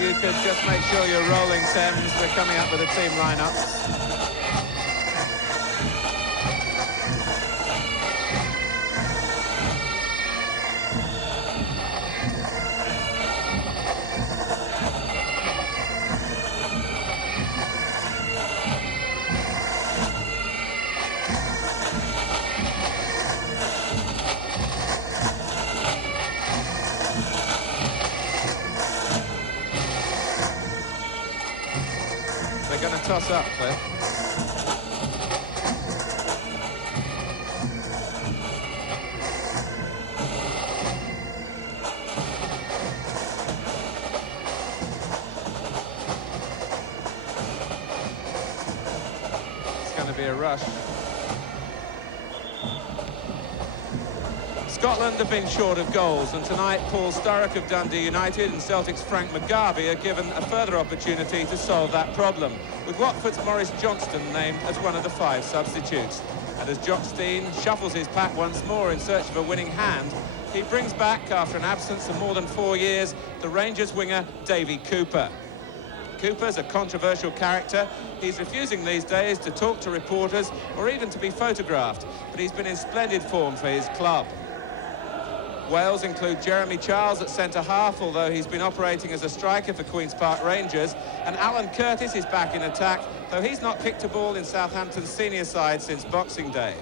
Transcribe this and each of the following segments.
you could just make sure you're rolling, Thames. We're coming up with a team lineup. They're going to toss up, Cliff. It's going to be a rush. Scotland have been short of goals, and tonight Paul Sturrock of Dundee United and Celtic's Frank McGarvey are given a further opportunity to solve that problem, with Watford's Maurice Johnston named as one of the 5 substitutes. And as Jock Stein shuffles his pack once more in search of a winning hand, he brings back, after an absence of more than 4 years, the Rangers winger Davy Cooper. Cooper's a controversial character. He's refusing these days to talk to reporters or even to be photographed, but he's been in splendid form for his club. Wales include Jeremy Charles at centre-half, although he's been operating as a striker for Queen's Park Rangers, and Alan Curtis is back in attack, though he's not kicked a ball in Southampton's senior side since Boxing Day.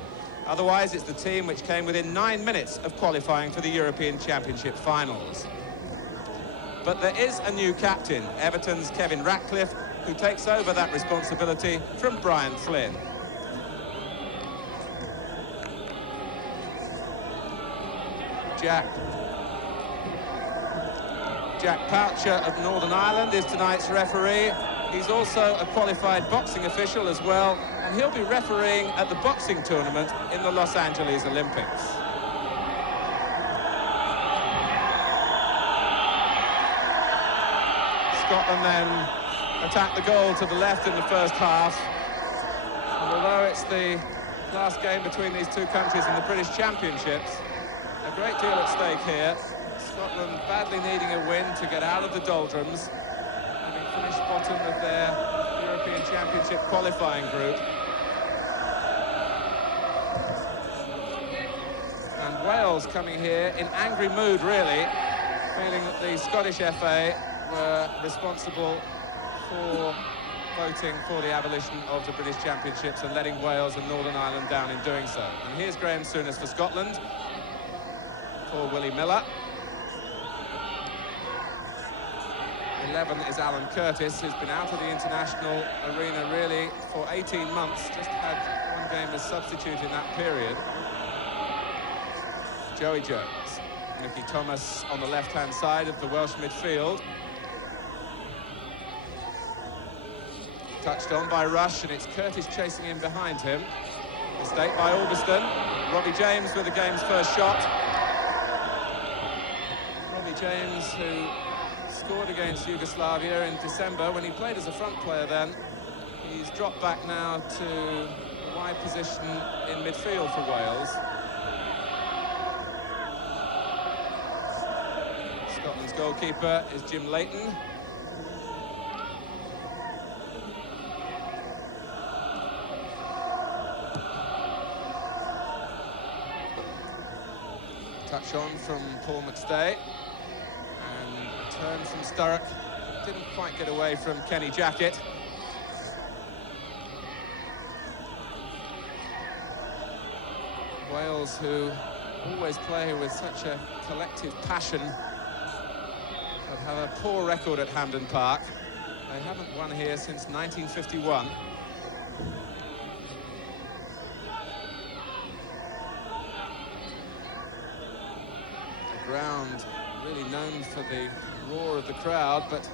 Otherwise, it's the team which came within 9 minutes of qualifying for the European Championship finals. But there is a new captain, Everton's Kevin Ratcliffe, who takes over that responsibility from Brian Flynn. Jack Poucher of Northern Ireland is tonight's referee. He's also a qualified boxing official as well, and he'll be refereeing at the boxing tournament in the Los Angeles Olympics. Scotland then attack the goal to the left in the first half. And although it's the last game between these two countries in the British Championships, a great deal at stake here. Scotland badly needing a win to get out of the doldrums, having finished bottom of their European Championship qualifying group. And Wales coming here in angry mood, really, feeling that the Scottish FA were responsible for voting for the abolition of the British Championships and letting Wales and Northern Ireland down in doing so. And here's Graham Souness for Scotland. For Willie Miller. 11 is Alan Curtis, who's been out of the international arena really for 18 months, just had one game as substitute in that period. Joey Jones. Nicky Thomas on the left-hand side of the Welsh midfield. Touched on by Rush, and it's Curtis chasing in behind him. Mistake by Albiston. Robbie James with the game's first shot. James, who scored against Yugoslavia in December when he played as a front player then. He's dropped back now to a wide position in midfield for Wales. Scotland's goalkeeper is Jim Leighton. Touch on from Paul McStay. Turn from Sturrock, didn't quite get away from Kenny Jackett. Wales, who always play with such a collective passion, have a poor record at Hampden Park. They haven't won here since 1951. The ground really known for the roar of the crowd, but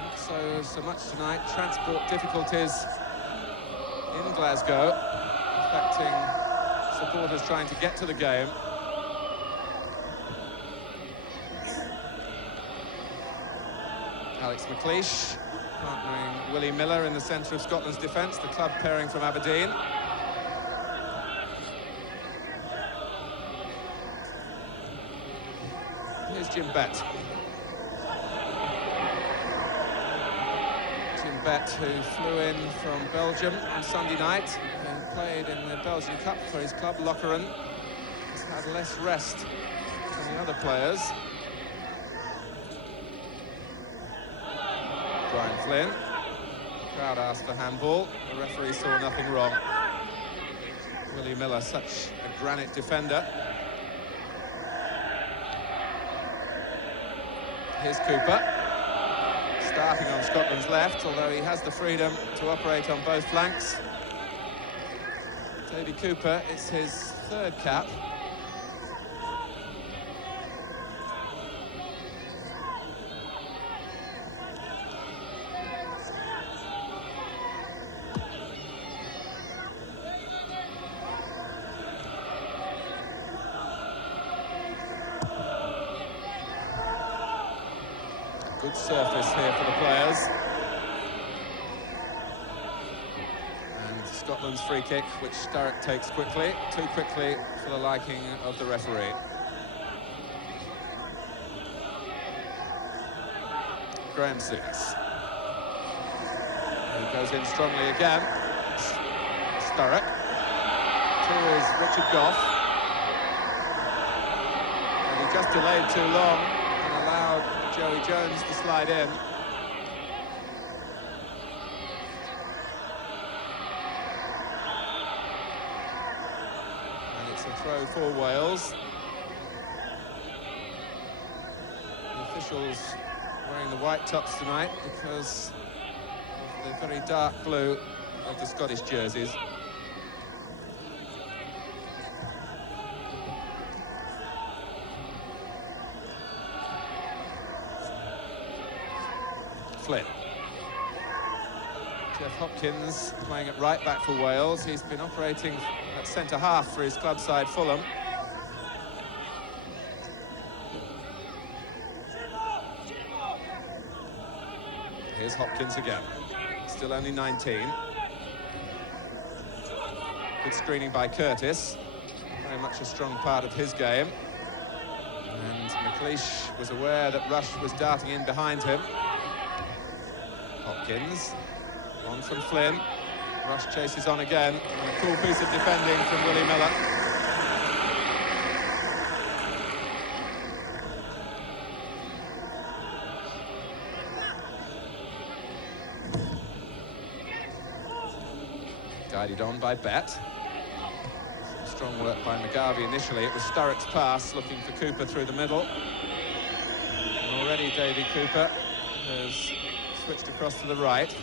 not so much tonight. Transport difficulties in Glasgow, affecting supporters trying to get to the game. Alex McLeish partnering Willie Miller in the centre of Scotland's defence, the club pairing from Aberdeen. Here's Jim Bett. Bet, who flew in from Belgium on Sunday night, who played in the Belgian Cup for his club, Lokeren, has had less rest than the other players. Brian Flynn. The crowd asked for handball. The referee saw nothing wrong. Willie Miller, such a granite defender. Here's Cooper, starting on Scotland's left, although he has the freedom to operate on both flanks. Davy Cooper, it's his third cap. Good surface here for the players. And Scotland's free kick, which Sturrock takes quickly, too quickly for the liking of the referee. Graham Souness. He goes in strongly again. Sturrock. Two is Richard Gough. And he just delayed too long and allowed Joey Jones to slide in. And it's a throw for Wales. The officials wearing the white tops tonight because of the very dark blue of the Scottish jerseys. Flynn. Jeff Hopkins playing at right back for Wales. He's been operating at centre half for his club side Fulham. Here's Hopkins again. Still only 19. Good screening by Curtis. Very much a strong part of his game. And McLeish was aware that Rush was darting in behind him. Hopkins, on from Flynn. Rush chases on again, and a cool piece of defending from Willie Miller. Guided on by Bet. Some strong work by McGarvey initially. It was Sturrock's pass, looking for Cooper through the middle. And already Davy Cooper has switched across to the right.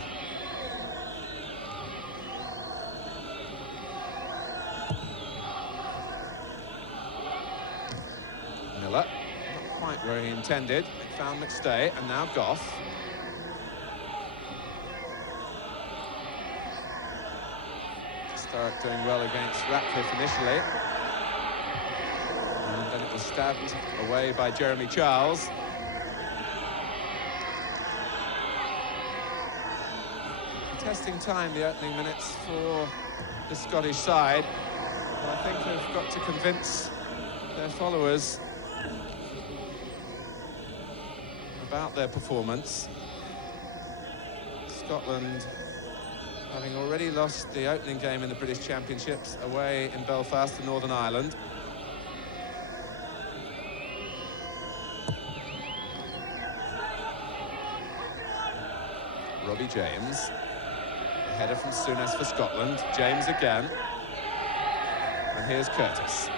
Miller, not quite where he intended. It found McStay, and now Gough. Sturrock doing well against Ratcliffe initially. And then it was stabbed away by Jeremy Charles. Testing time, the opening minutes for the Scottish side. But I think they've got to convince their followers about their performance. Scotland, having already lost the opening game in the British Championships away in Belfast to Northern Ireland. Robbie James. Header from Souness for Scotland. James again. And here's Curtis.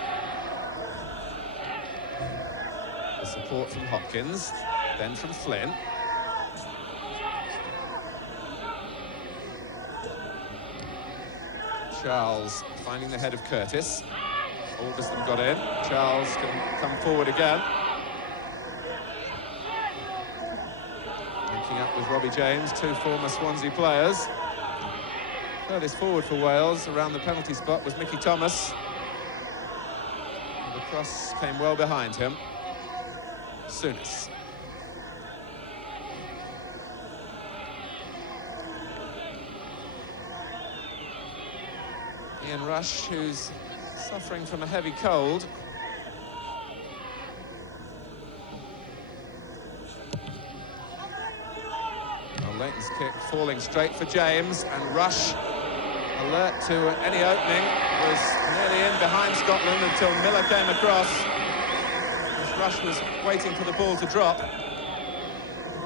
The support from Hopkins. Then from Flynn. Charles finding the head of Curtis. Alderson got in. Charles can come forward again. Linking up with Robbie James, two former Swansea players. Furthest forward for Wales around the penalty spot was Mickey Thomas. And the cross came well behind him. Souness. Ian Rush, who's suffering from a heavy cold. Leighton's kick falling straight for James, and Rush, alert to any opening, was nearly in behind Scotland until Miller came across. As Rush was waiting for the ball to drop. It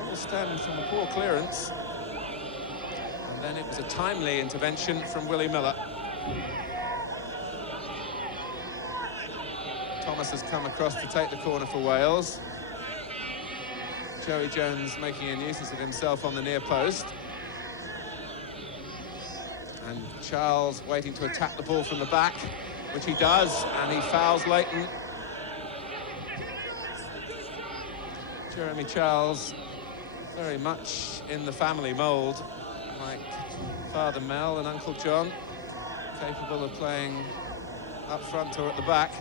all stemmed from a poor clearance. And then it was a timely intervention from Willie Miller. Thomas has come across to take the corner for Wales. Joey Jones making a nuisance of himself on the near post. And Charles waiting to attack the ball from the back, which he does, and he fouls Leighton. Jeremy Charles, very much in the family mould, like Father Mel and Uncle John, capable of playing up front or at the back.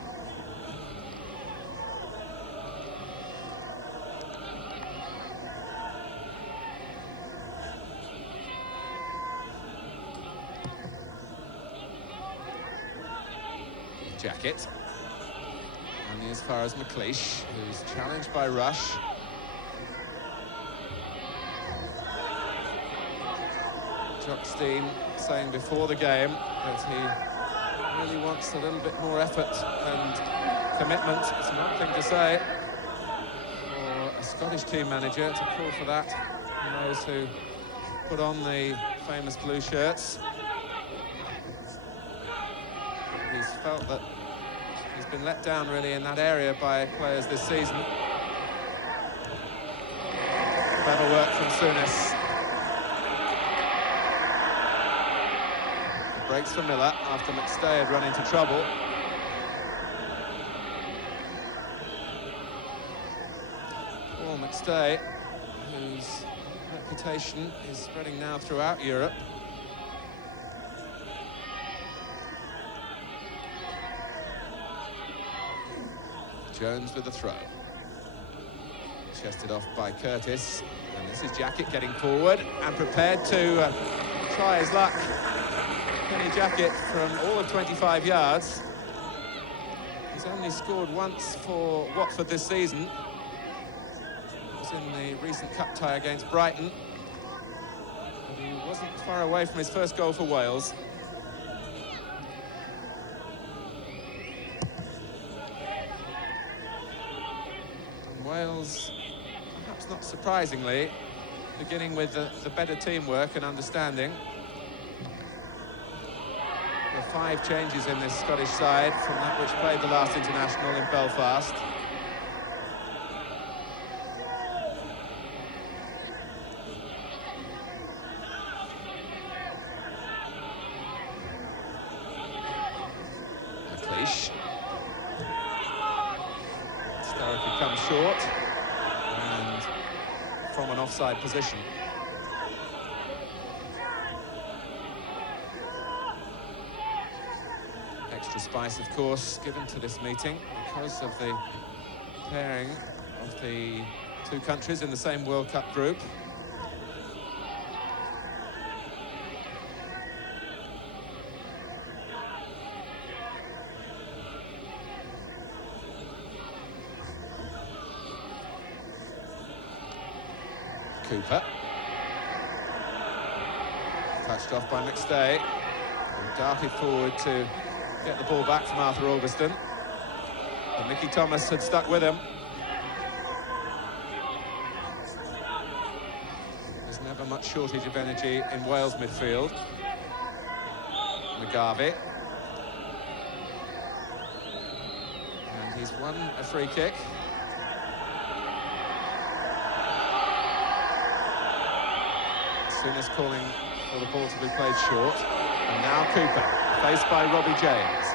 Jacket, only as far as McLeish, who's challenged by Rush. Jock Stein saying before the game that he really wants a little bit more effort and commitment. It's an odd thing to say for a Scottish team manager to call for that from those who put on the famous blue shirts. He's felt that he's been let down really in that area by players this season. Clever work from Souness. It breaks for Miller after McStay had run into trouble. Paul McStay, whose reputation is spreading now throughout Europe. Jones with the throw. Chested off by Curtis. And this is Jacket getting forward and prepared to try his luck. Kenny Jacket from all of 25 yards. He's only scored once for Watford this season. It was in the recent cup tie against Brighton. But he wasn't far away from his first goal for Wales. Wales, perhaps not surprisingly, beginning with the better teamwork and understanding. There are 5 changes in this Scottish side from that which played the last international in Belfast. McLeish. Starkey comes short and from an offside position. Extra spice, of course, given to this meeting because of the pairing of the two countries in the same World Cup group. Cooper. Touched off by McStay. And darted forward to get the ball back from Arthur Augustin. But Mickey Thomas had stuck with him. There's never much shortage of energy in Wales midfield. McGarvey. And he's won a free kick. Souness calling for the ball to be played short. And now Cooper, faced by Robbie James.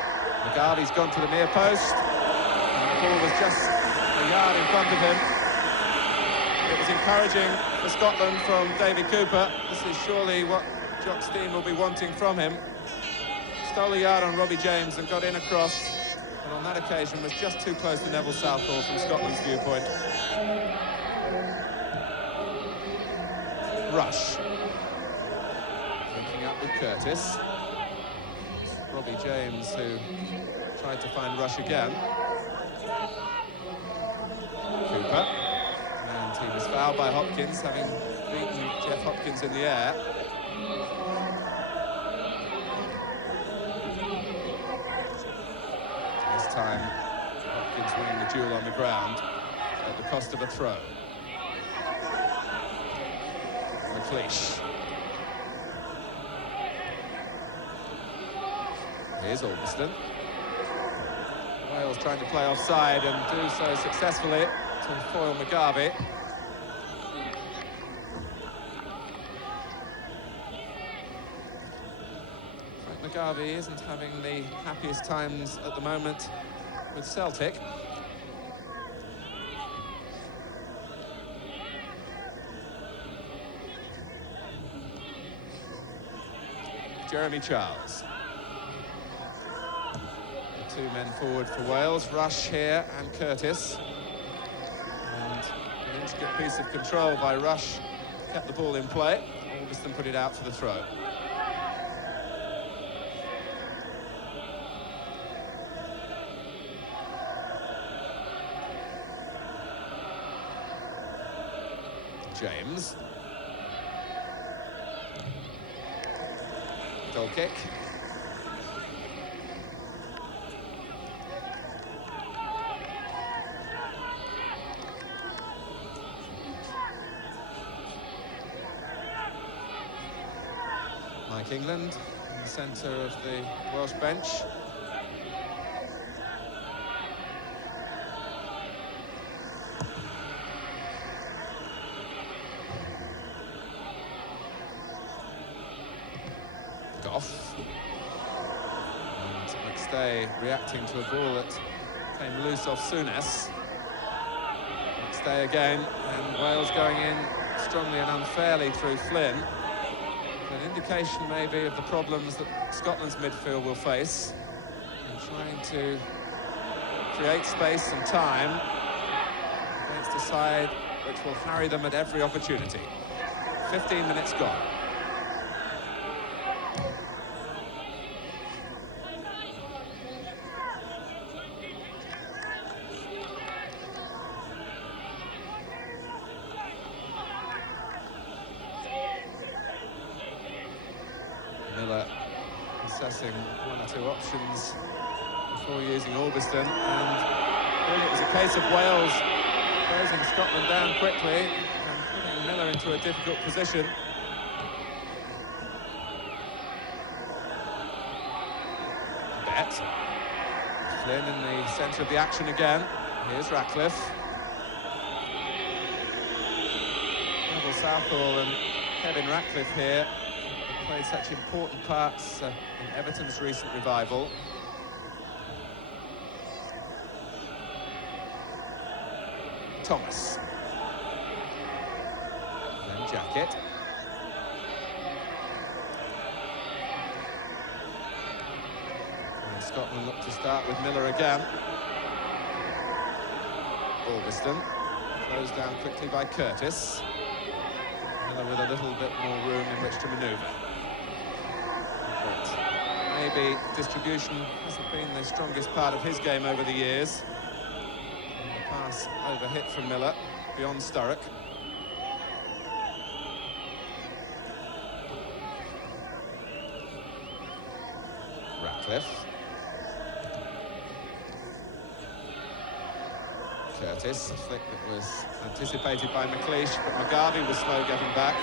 McGarvey's gone to the near post. And the ball was just a yard in front of him. It was encouraging for Scotland from David Cooper. This is surely what Jock Stein will be wanting from him. Stole a yard on Robbie James and got in across. And on that occasion was just too close to Neville Southall from Scotland's viewpoint. Rush. Linking up with Curtis. Robbie James, who tried to find Rush again. Cooper. And he was fouled. foul by Hopkins, having beaten Jeff Hopkins in the air. This time, Hopkins winning the duel on the ground at the cost of a throw. McLeish. Here's Albiston. Wales trying to play offside and do so successfully to foil Mugabe. Frank Mugabe isn't having the happiest times at the moment with Celtic. Jeremy Charles. Two men forward for Wales, Rush here and Curtis. And an intricate piece of control by Rush kept the ball in play. Albiston put it out for the throw. James. Goal kick. Mike England in the centre of the Welsh bench. Goff. And McStay reacting to a ball that came loose off Souness. McStay again, and Wales going in strongly and unfairly through Flynn. An indication maybe of the problems that Scotland's midfield will face in trying to create space and time against a side which will harry them at every opportunity. 15 minutes gone. Miller assessing one or two options before using Albiston, and really it was a case of Wales closing Scotland down quickly and putting Miller into a difficult position. Bet. Flynn in the centre of the action again. Here's Ratcliffe. Neville Southall and Kevin Ratcliffe here played such important parts in Everton's recent revival. Thomas. Then Jackett. And Scotland look to start with Miller again. Albiston. Closed down quickly by Curtis. Miller with a little bit more room in which to manoeuvre. Maybe distribution hasn't been the strongest part of his game over the years. And the pass over hit from Miller, beyond Sturrock. Ratcliffe. Curtis, a flick that was anticipated by McLeish, but Mugabe was slow getting back.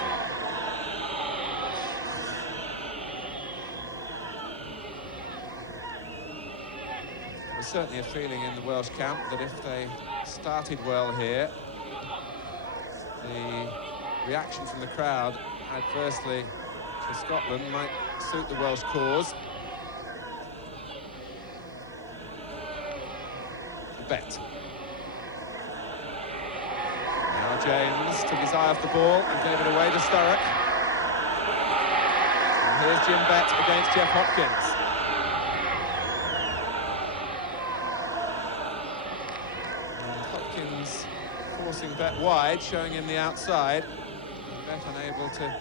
There's certainly a feeling in the Welsh camp that if they started well here, the reaction from the crowd adversely to Scotland might suit the Welsh cause. Bet. Now James took his eye off the ball and gave it away to Sturrock. And here's Jim Bett against Jeff Hopkins. Forcing Bett wide, showing him the outside. Bett unable to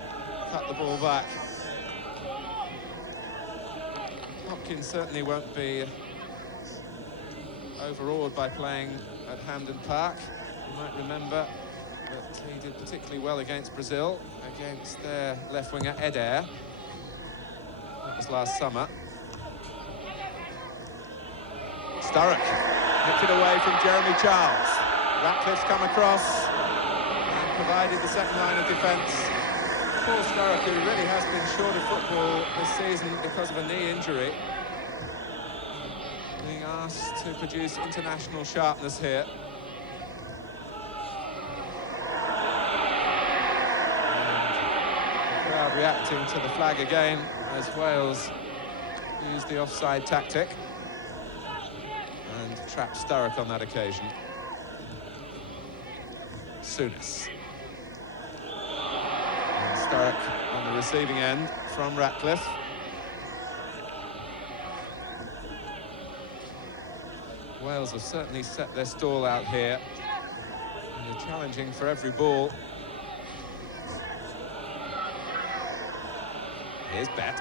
cut the ball back. Hopkins certainly won't be overawed by playing at Hampden Park. You might remember but he did particularly well against Brazil, against their left winger Eder. That was last summer. Sturrock nicked it away from Jeremy Charles. Ratcliffe's come across and provided the second line of defence. Paul Sturrock, who really has been short of football this season because of a knee injury, being asked to produce international sharpness here. And the crowd reacting to the flag again as Wales used the offside tactic and trapped Sturrock on that occasion. Souness. And Sturrock on the receiving end from Ratcliffe. Wales have certainly set their stall out here. And they're challenging for every ball. Here's Bet.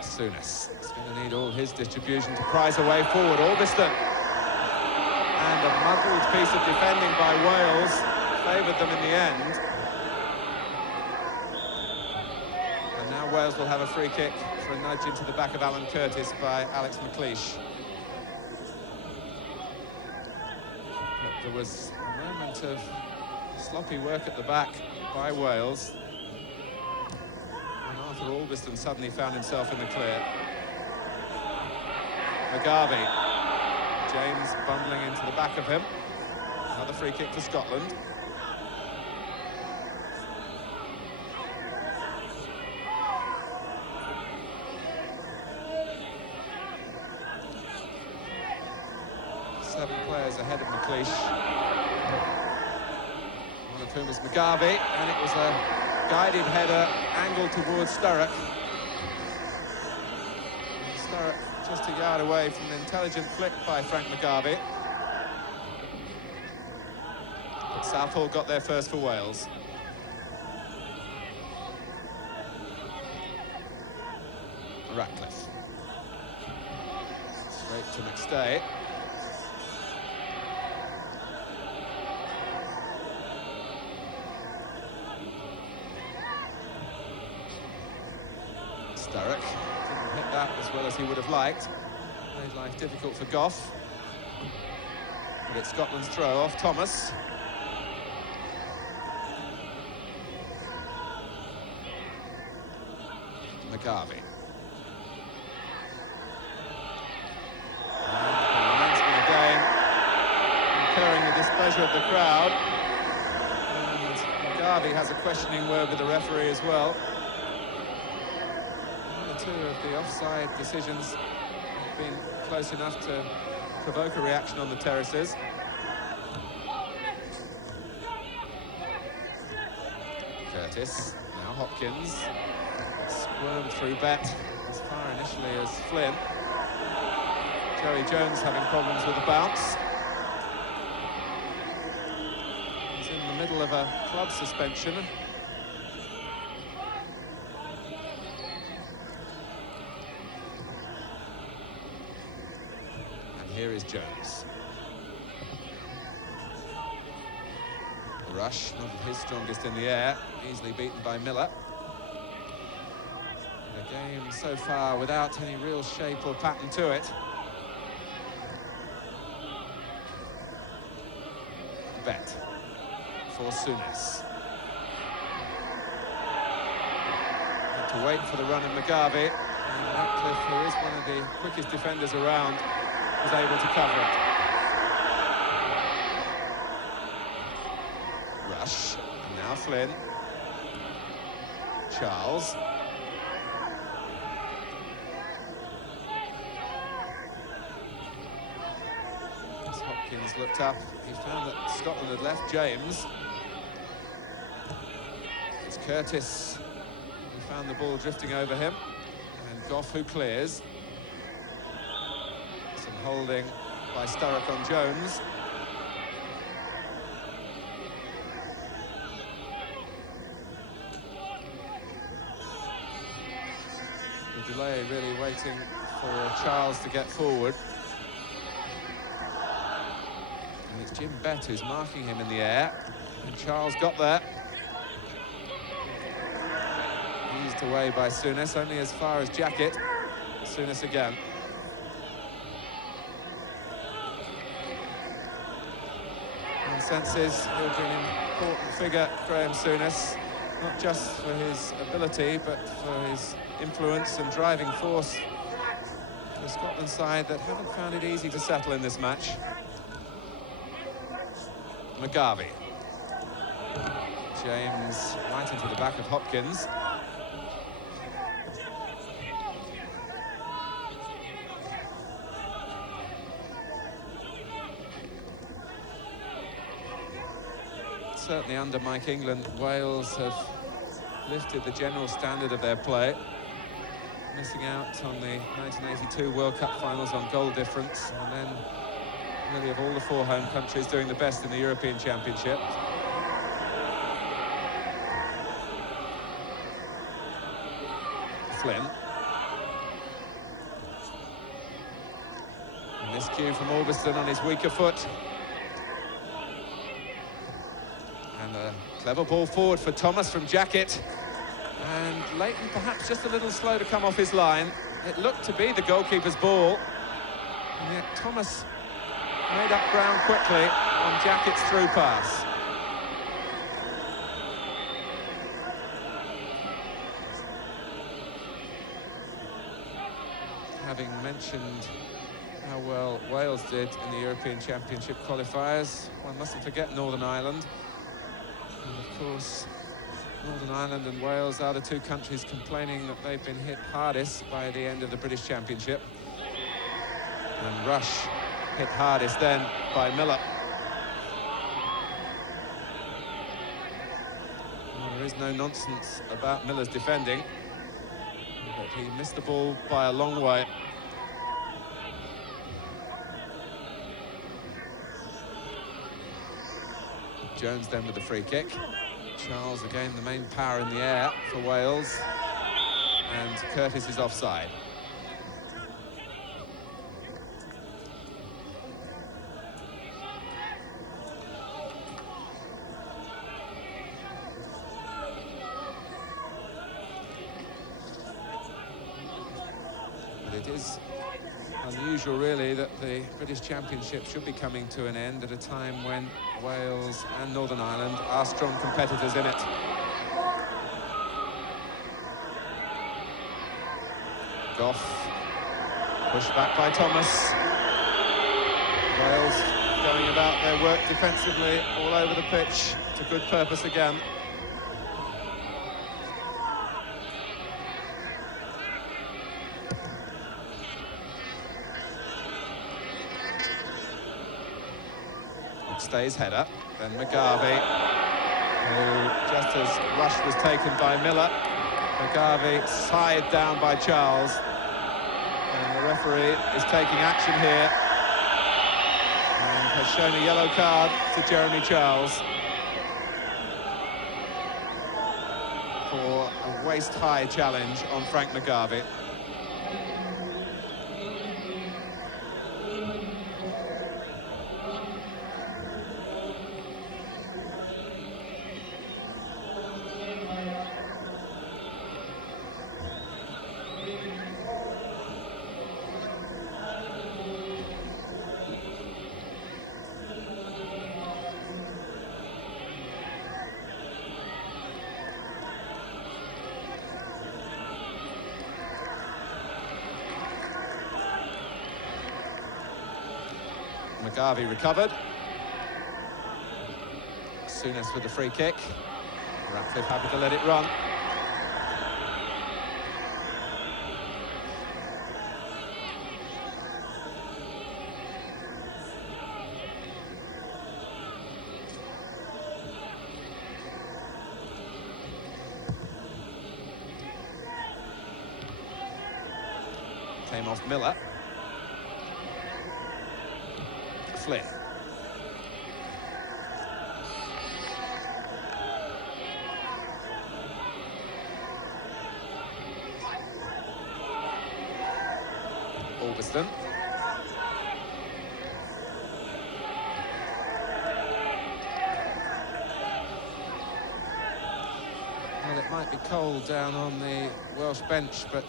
Souness is going to need all his distribution to prize a way forward. Albiston. And a muddled piece of defending by Wales favoured them in the end. And now Wales will have a free kick for a nudge into the back of Alan Curtis by Alex McLeish. But there was a moment of sloppy work at the back by Wales. And Arthur Albiston suddenly found himself in the clear. McGarvey. James bundling into the back of him. Another free kick for Scotland. Seven players ahead of McLeish. One of whom is McGarvey, and it was a guided header angled towards Sturrock. Sturrock just a yard away from an intelligent flick by Frank McGarvey. But Southall got there first for Wales. Ratcliffe. Straight to McStay. Sturrock didn't hit that as well as he would have liked. Made life difficult for Gough. But it's Scotland's throw off Thomas. McGarvey. And the linesman again incurring the displeasure of the crowd. And McGarvey has a questioning word with the referee as well. Two of the offside decisions have been close enough to provoke a reaction on the terraces. Curtis, now Hopkins, squirmed through Bet as far initially as Flynn. Joey Jones having problems with the bounce. He's in the middle of a club suspension. Here is Jones. The rush, not his strongest in the air, easily beaten by Miller. The game so far without any real shape or pattern to it. Bet for Souness. Had to wait for the run of McGarvey, and Ratcliffe, who is one of the quickest defenders around, was able to cover it. Rush, and now Flynn. Charles. As Hopkins looked up, he found that Scotland had left James. It's Curtis who found the ball drifting over him, and Gough who clears. Holding by Sturrock on Jones. The delay really waiting for Charles to get forward. And It's Jim Bett who's marking him in the air. And Charles got there. Eased away by Souness, only as far as Jacket. Souness again. In senses, he'll be an important figure, Graham Souness, not just for his ability, but for his influence and driving force for the Scotland side that haven't found it easy to settle in this match. McGarvey. James right into the back of Hopkins. Certainly under Mike England, Wales have lifted the general standard of their play, missing out on the 1982 World Cup finals on goal difference, and then really of all the four home countries doing the best in the European Championship. Flynn. And this cue from Augustin on his weaker foot. And a clever ball forward for Thomas from Jacket. And Leighton perhaps just a little slow to come off his line. It looked to be the goalkeeper's ball. And yet Thomas made up ground quickly on Jacket's through pass. Having mentioned how well Wales did in the European Championship qualifiers, one mustn't forget Northern Ireland. And of course, Northern Ireland and Wales are the two countries complaining that they've been hit hardest by the end of the British Championship. And Rush hit hardest then by Miller. Well, there is no nonsense about Miller's defending, but he missed the ball by a long way. Jones then with the free kick. Charles again the main power in the air for Wales, and Curtis is offside. But it is unusual, really, that the British Championship should be coming to an end at a time when Wales and Northern Ireland are strong competitors in it. Gough, pushed back by Thomas. Wales going about their work defensively all over the pitch to good purpose again. Stays header, then McGarvey, who, just as Rush was taken by Miller, McGarvey sighed down by Charles, and the referee is taking action here and has shown a yellow card to Jeremy Charles for a waist-high challenge on Frank McGarvey. McGarvey recovered. Souness with the free kick. Ratcliffe happy to let it run. Came off Miller. Flynn. Augustin. Well, it might be cold down on the Welsh bench, but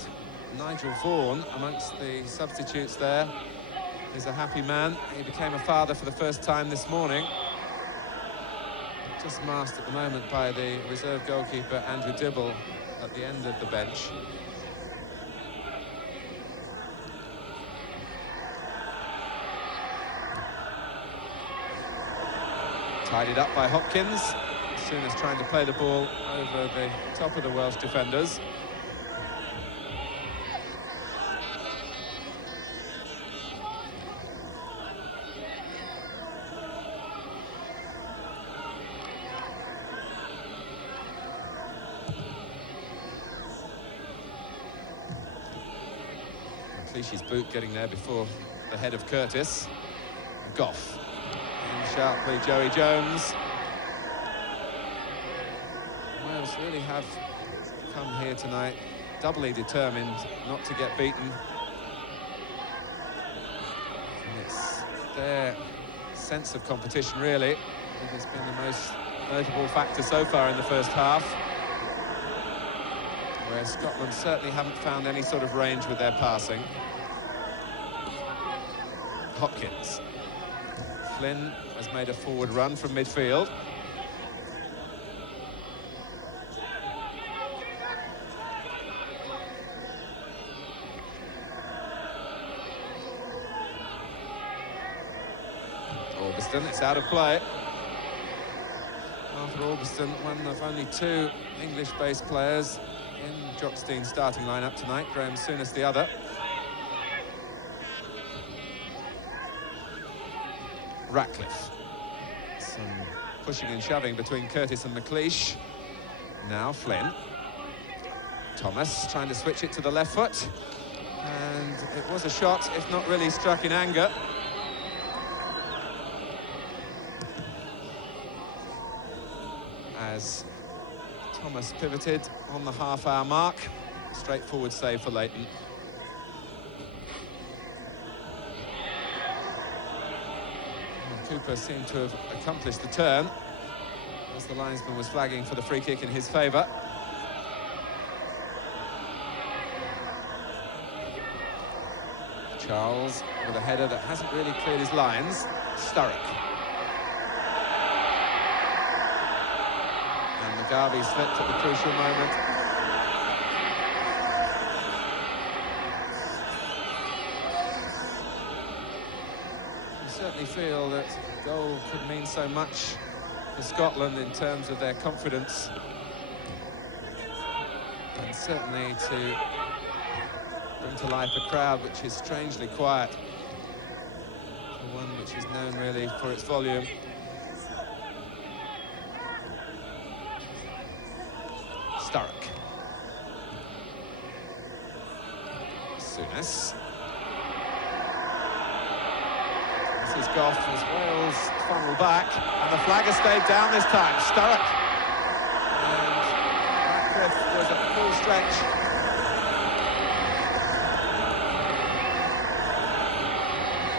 Nigel Vaughan, amongst the substitutes there, is a happy man. He became a father for the first time this morning. Just masked at the moment by the reserve goalkeeper, Andrew Dibble, at the end of the bench. Tidied up by Hopkins. Souness trying to play the ball over the top of the Welsh defenders. Clichy's boot getting there before the head of Curtis. Gough. And sharply, Joey Jones. Wales really have come here tonight doubly determined not to get beaten. And it's their sense of competition, really, that has been the most notable factor so far in the first half, where Scotland certainly haven't found any sort of range with their passing. Hopkins. Flynn has made a forward run from midfield. Orbiston, it's out of play. Arthur Orbiston, one of only two English-based players in Jock Stein's starting lineup tonight. Graham Souness the other. Ratcliffe. Some pushing and shoving between Curtis and McLeish. Now Flynn. Thomas trying to switch it to the left foot. And it was a shot, if not really struck in anger. As Thomas pivoted on the half-hour mark. Straightforward save for Leighton. Cooper seemed to have accomplished the turn as the linesman was flagging for the free kick in his favour. Charles with a header that hasn't really cleared his lines. Sturrock. And Mugabe slipped at the crucial moment. Certainly feel that goal could mean so much for Scotland in terms of their confidence, and certainly to bring to life a crowd which is strangely quiet, for one which is known really for its volume. Sturrock. Souness. This is Gough as Wales funnel back, and the flag has stayed down this time. Sturrock. And Ratcliffe was at full stretch.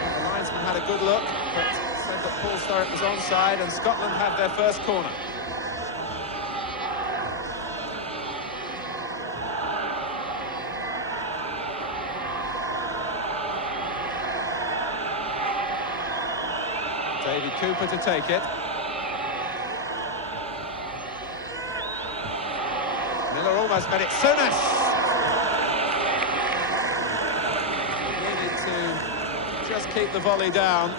And the linesman had a good look, but said that Paul Sturrock was onside, and Scotland had their first corner. Davy Cooper to take it. Miller almost met it. Souness! Needed to just keep the volley down.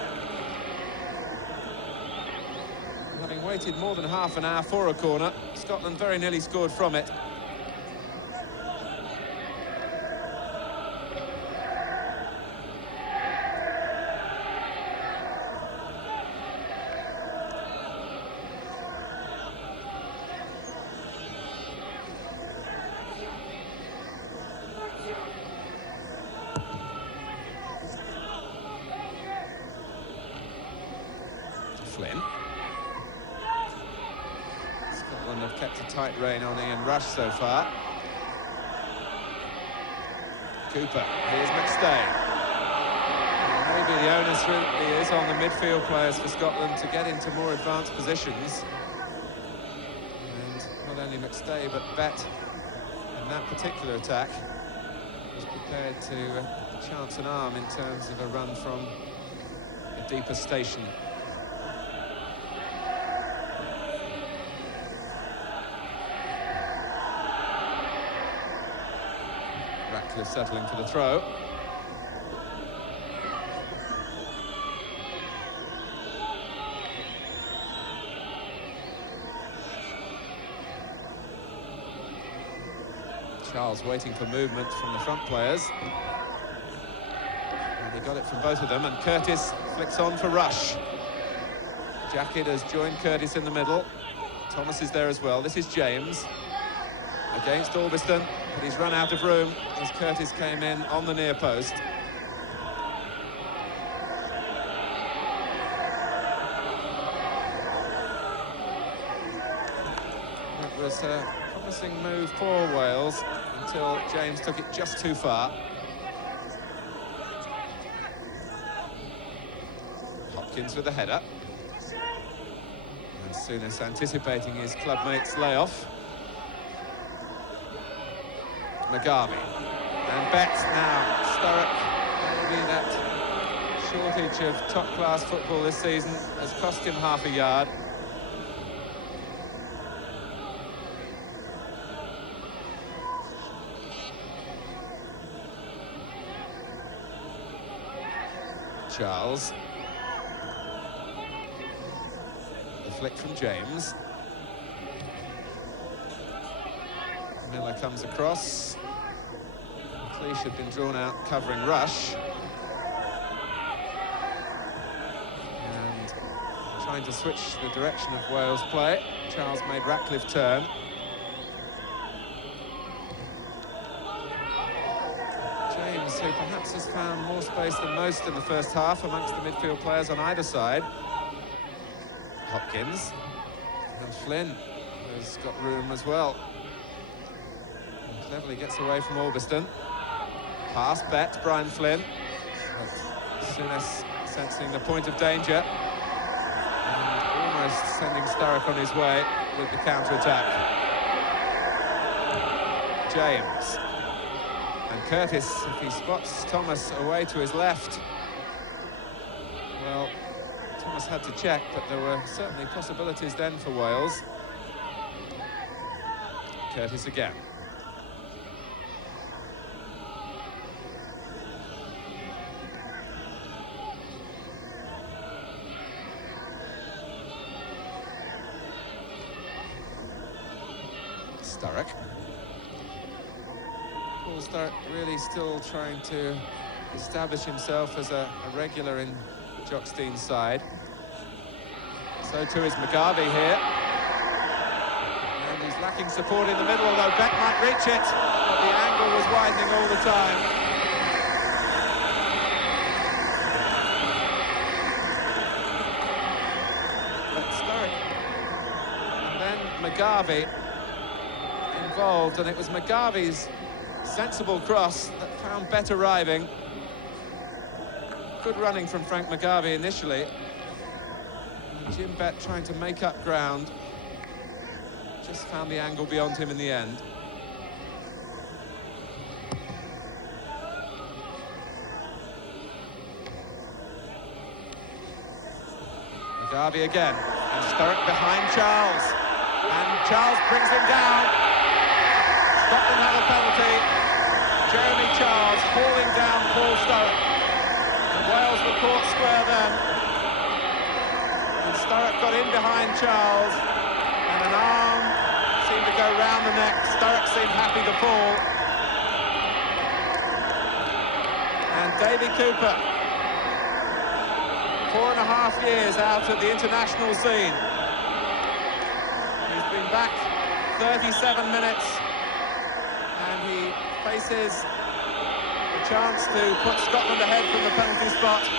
Having waited more than half an hour for a corner, Scotland very nearly scored from it. Flynn. Scotland have kept a tight rein on Ian Rush so far. Cooper, here's McStay. Maybe the onus really is on the midfield players for Scotland to get into more advanced positions. And not only McStay but Bet in that particular attack was prepared to chance an arm in terms of a run from a deeper station. Ratcliffe settling for the throw. Charles waiting for movement from the front players. And he got it from both of them, and Curtis flicks on for Rush. Jackett has joined Curtis in the middle. Thomas is there as well. This is James against Orbiston, but he's run out of room as Curtis came in on the near post. It was a promising move for Wales until James took it just too far. Hopkins with the header. And Souness anticipating his clubmate's layoff. McGarvey. And Bet now. Sturrock, maybe that shortage of top-class football this season has cost him half a yard. Charles. The flick from James. Miller comes across. Cleach had been drawn out covering Rush. And trying to switch the direction of Wales' play. Charles made Ratcliffe turn. James, who perhaps has found more space than most in the first half amongst the midfield players on either side. Hopkins. And Flynn has got room as well. And cleverly gets away from Orbiston. Pass Bet, Brian Flynn. But Souness sensing the point of danger. And almost sending Sturrock on his way with the counter-attack. James. And Curtis, if he spots Thomas away to his left, well, Thomas had to check, but there were certainly possibilities then for Wales. Curtis again. Sturrock. Paul Sturrock really still trying to establish himself as a regular in Jock Stein's side. So too is McGarvey here. And he's lacking support in the middle, although Bet might reach it, but the angle was widening all the time. But Sturrock and then McGarvey involved, and it was McGarvey's sensible cross that found Bet arriving. Good running from Frank McGarvey initially. And Jim Bet trying to make up ground. Just found the angle beyond him in the end. McGarvey again. And Sturrock behind Charles. And Charles brings him down. Scotland have a penalty. Jeremy Charles hauling down Paul Sturrock. And Wales were caught square then. And Sturrock got in behind Charles. And an arm seemed to go round the neck. Sturrock seemed happy to fall. And Davy Cooper, 4.5 years out at the international scene. He's been back 37 minutes. And he faces a chance to put Scotland ahead from the penalty spot. A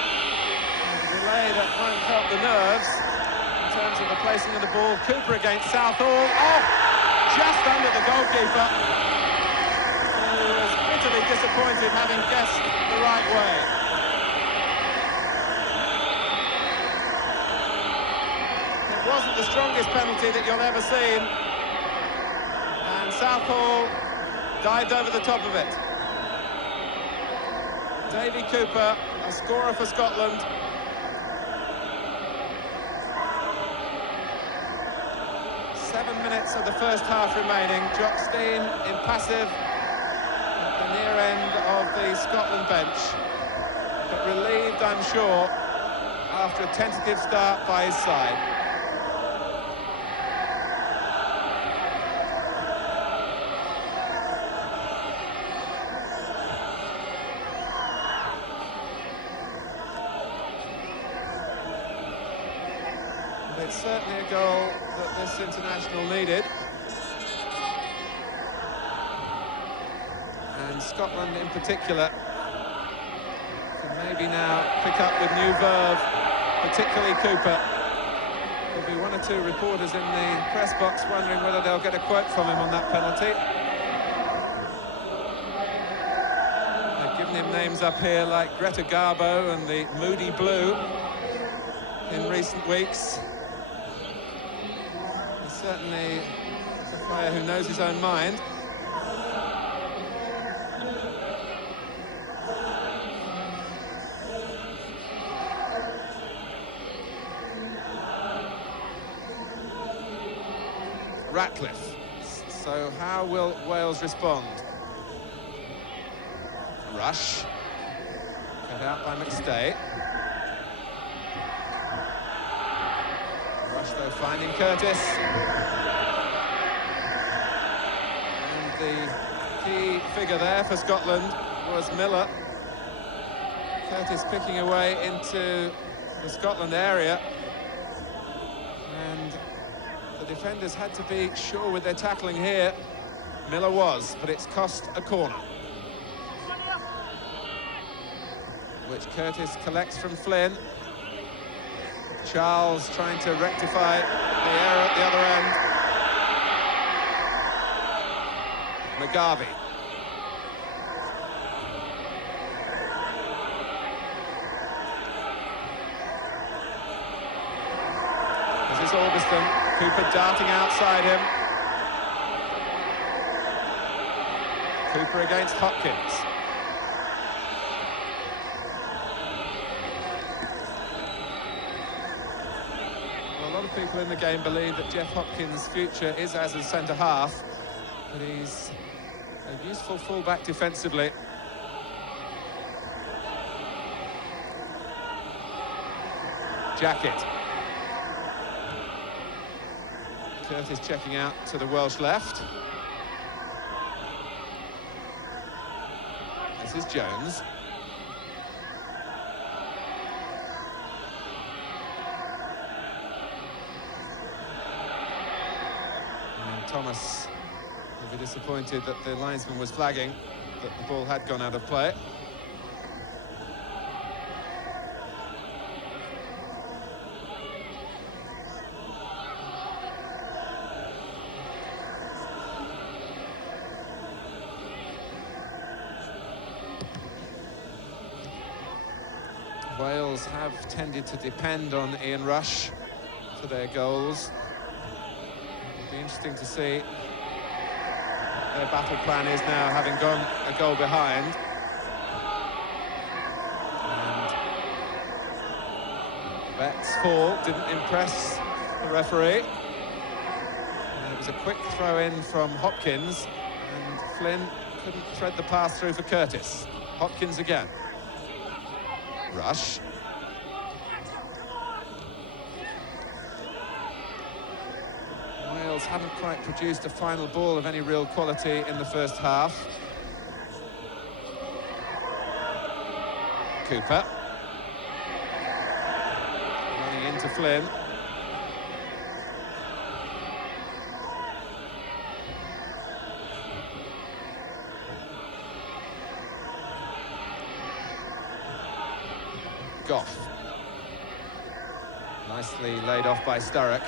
delay that won't help the nerves in terms of the placing of the ball. Cooper against Southall. Oh, just under the goalkeeper, who was bitterly disappointed having guessed the right way. It wasn't the strongest penalty that you'll ever see. And Southall dived over the top of it. Davy Cooper, a scorer for Scotland. Seven minutes of the first half remaining. Jock Stein impassive at the near end of the Scotland bench, but relieved, I'm sure, after a tentative start by his side. It's certainly a goal that this international needed. And Scotland in particular can maybe now pick up with new verve, particularly Cooper. There'll be one or two reporters in the press box wondering whether they'll get a quote from him on that penalty. They've given him names up here like Greta Garbo and the Moody Blue in recent weeks. Certainly a player who knows his own mind. Ratcliffe. So how will Wales respond? Rush. Cut out by McStay. Rush, though, finding Curtis. And the key figure there for Scotland was Miller. Curtis picking away into the Scotland area. And the defenders had to be sure with their tackling here. Miller was, but it's cost a corner, which Curtis collects from Flynn. Charles trying to rectify the error at the other end. McGarvey. This is Augustin. Cooper darting outside him. Cooper against Hopkins. Well, a lot of people in the game believe that Jeff Hopkins' future is as a centre-half, but he's a useful full-back defensively. Jacket. Curtis checking out to the Welsh left. This is Jones. And Thomas will be disappointed that the linesman was flagging that the ball had gone out of play. Wales have tended to depend on Ian Rush for their goals. It'll be interesting to see what their battle plan is now, having gone a goal behind. And Betts' fall didn't impress the referee. And it was a quick throw-in from Hopkins, and Flynn couldn't thread the pass through for Curtis. Hopkins again. Rush. Wales haven't quite produced a final ball of any real quality in the first half. Cooper. Running into Flynn. Gough. Nicely laid off by Sturrock.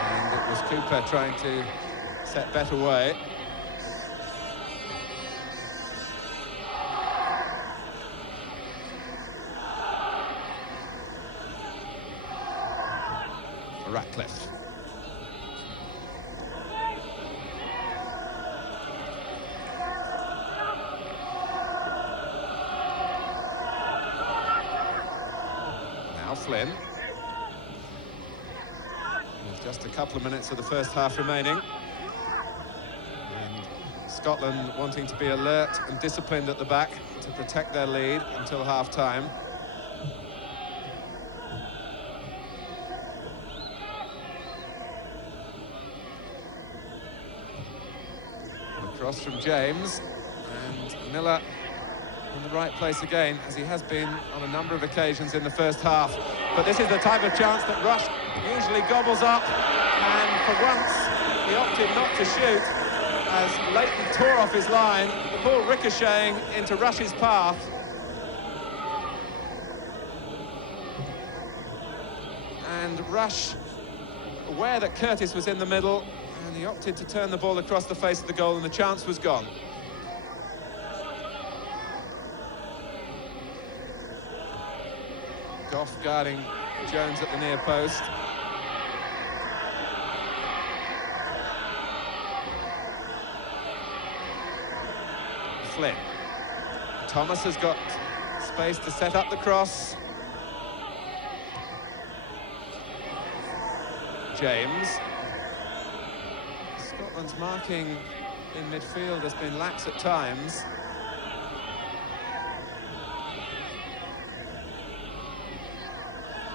And it was Cooper trying to set better way. Ratcliffe. Flynn. With just a couple of minutes of the first half remaining. And Scotland wanting to be alert and disciplined at the back to protect their lead until half-time. Across from James, and Miller in the right place again, as he has been on a number of occasions in the first half. But this is the type of chance that Rush usually gobbles up, and for once he opted not to shoot as Leighton tore off his line, the ball ricocheting into Rush's path. And Rush, aware that Curtis was in the middle, and he opted to turn the ball across the face of the goal, and the chance was gone. Goff guarding Jones at the near post. Flynn. Thomas has got space to set up the cross. James. Scotland's marking in midfield has been lax at times.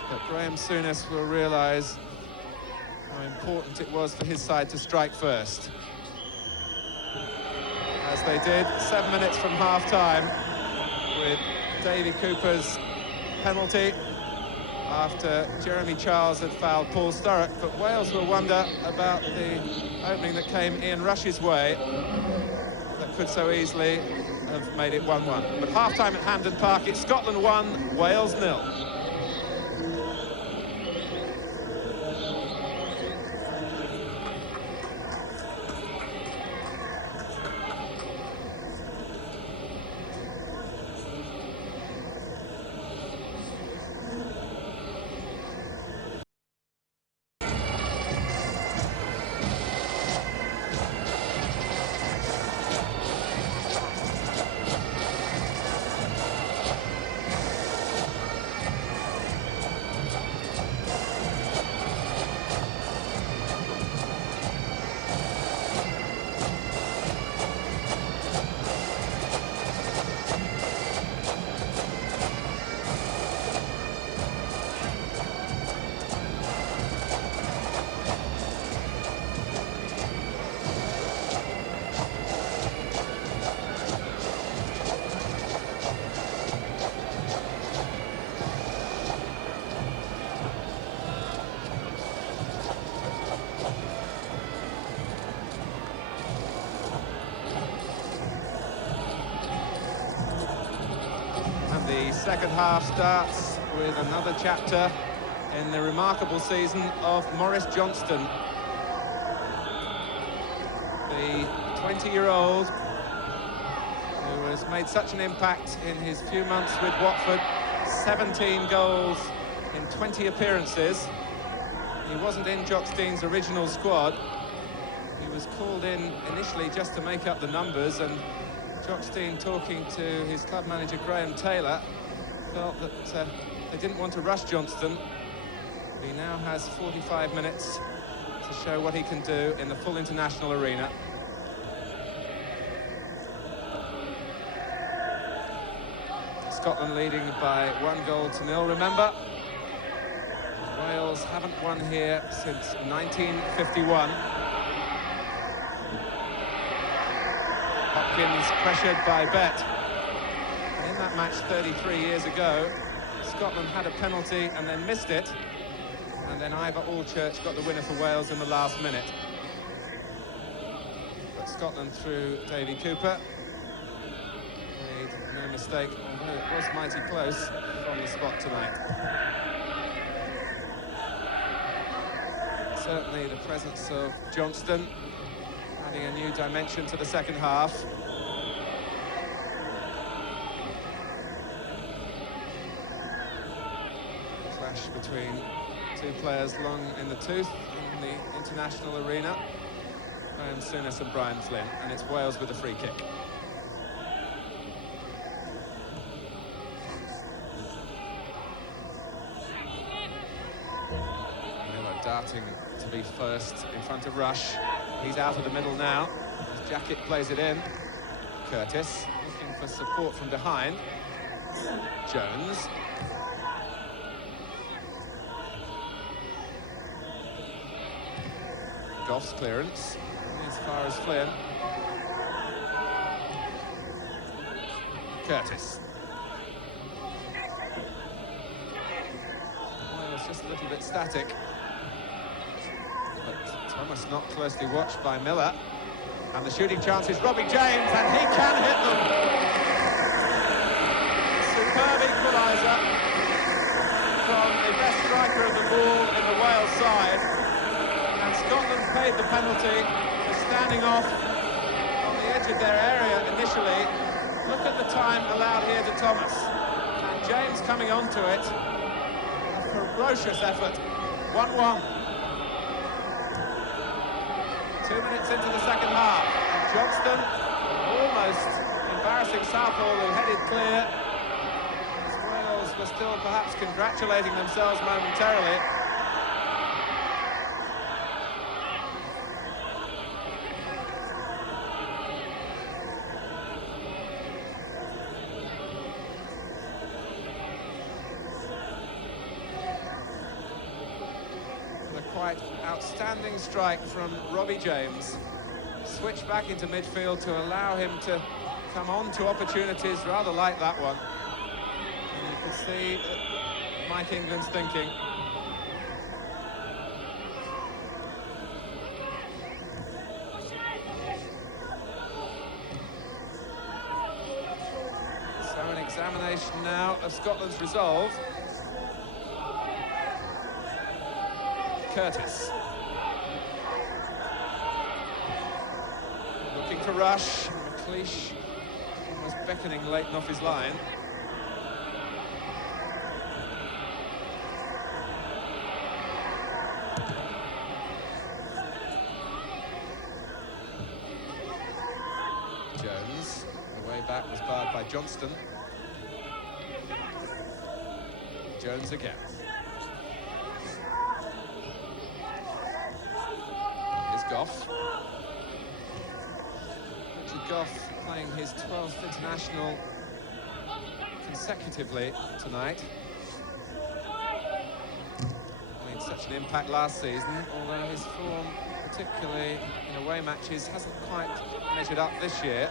But Graham Souness will realise how important it was for his side to strike first. As they did, 7 minutes from half-time, with Davy Cooper's penalty after Jeremy Charles had fouled Paul Sturrock. But Wales will wonder about the opening that came Ian Rush's way that could so easily have made it 1-1. But half-time at Hampden Park, it's Scotland 1, Wales 0. The second half starts with another chapter in the remarkable season of Maurice Johnston. The 20-year-old who has made such an impact in his few months with Watford, 17 goals in 20 appearances. He wasn't in Jock Stein's original squad. He was called in initially just to make up the numbers, and Jock Stein, talking to his club manager Graham Taylor, felt that they didn't want to rush Johnston. He now has 45 minutes to show what he can do in the full international arena. Scotland leading by 1-0. Remember, Wales haven't won here since 1951. Hopkins pressured by Bett. And in that match 33 years ago, Scotland had a penalty and then missed it. And then Ivor Allchurch got the winner for Wales in the last minute. But Scotland through Davy Cooper. Made no mistake, although it was mighty close from the spot tonight. Certainly the presence of Johnston adding a new dimension to the second half. Clash between two players long in the tooth in the international arena. Graham Souness and Brian Flynn, and it's Wales with a free kick. wanting to be first in front of Rush. He's out of the middle now. His Jacket plays it in. Curtis looking for support from behind. Jones. Goff's clearance. As far as Flynn. Curtis. Well, it's just a little bit static. But Thomas not closely watched by Miller. And the shooting chance is Robbie James, and he can hit them. Superb equaliser from the best striker of the ball in the Wales side. And Scotland paid the penalty for standing off on the edge of their area initially. Look at the time allowed here to Thomas. And James coming onto it. A ferocious effort. 1-1. 2 minutes into the second half. And Johnston, almost embarrassing Southall, who headed clear. As Wales were still perhaps congratulating themselves momentarily. Quite outstanding strike from Robbie James. Switch back into midfield to allow him to come on to opportunities rather like that one. And you can see Mike England's thinking. So an examination now of Scotland's resolve. Curtis. Looking to Rush. McLeish almost beckoning Leighton off his line. Jones. The way back was barred by Johnston. Jones again. Goff. Richard Goff playing his 12th international consecutively tonight. Made such an impact last season, although his form, particularly in away matches, hasn't quite measured up this year.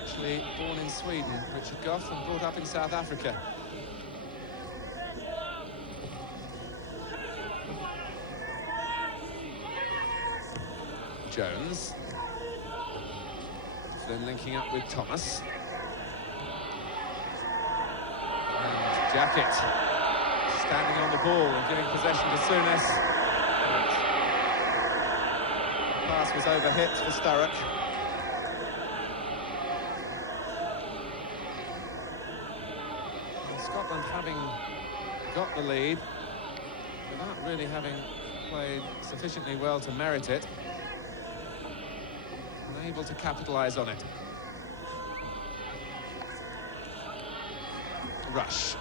Actually born in Sweden, Richard Goff, and brought up in South Africa. Jones. Then linking up with Thomas. And Jacket standing on the ball and giving possession to Souness. The pass was overhit for Sturrock. And Scotland having got the lead without really having played sufficiently well to merit it. Able to capitalise on it. Rush.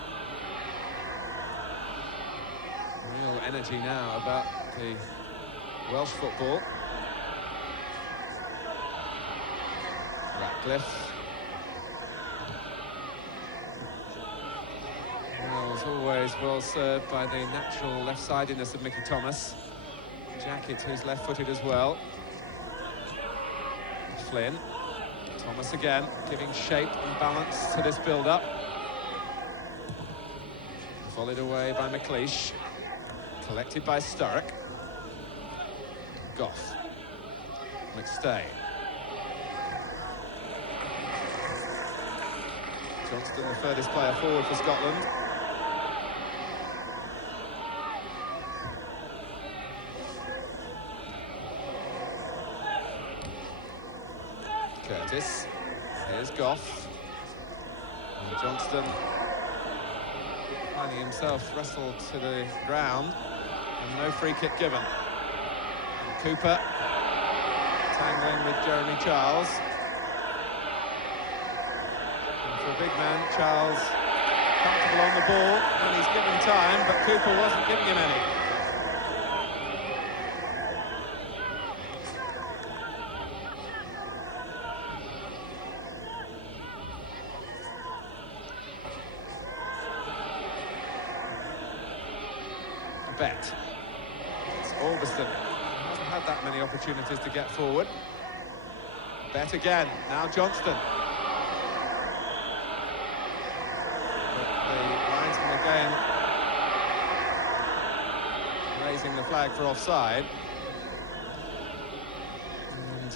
Real energy now about the Welsh football. Ratcliffe. Wales always well served by the natural left-sidedness of Mickey Thomas. Jacket, who's left-footed as well. Flynn. Thomas again, giving shape and balance to this build-up. Volleyed away by McLeish. Collected by Sturrock. Goff. McStay. Johnston, the furthest player forward for Scotland. Curtis. Here's Goff. And Johnston finding himself wrestled to the ground and no free kick given. And Cooper tangling with Jeremy Charles. And for a big man, Charles Comfortable on the ball when he's given time, but Cooper wasn't giving him any. Bet. It's Albiston. He hasn't had that many opportunities to get forward. Bet again. Now Johnston. But the linesman again raising the flag for offside. And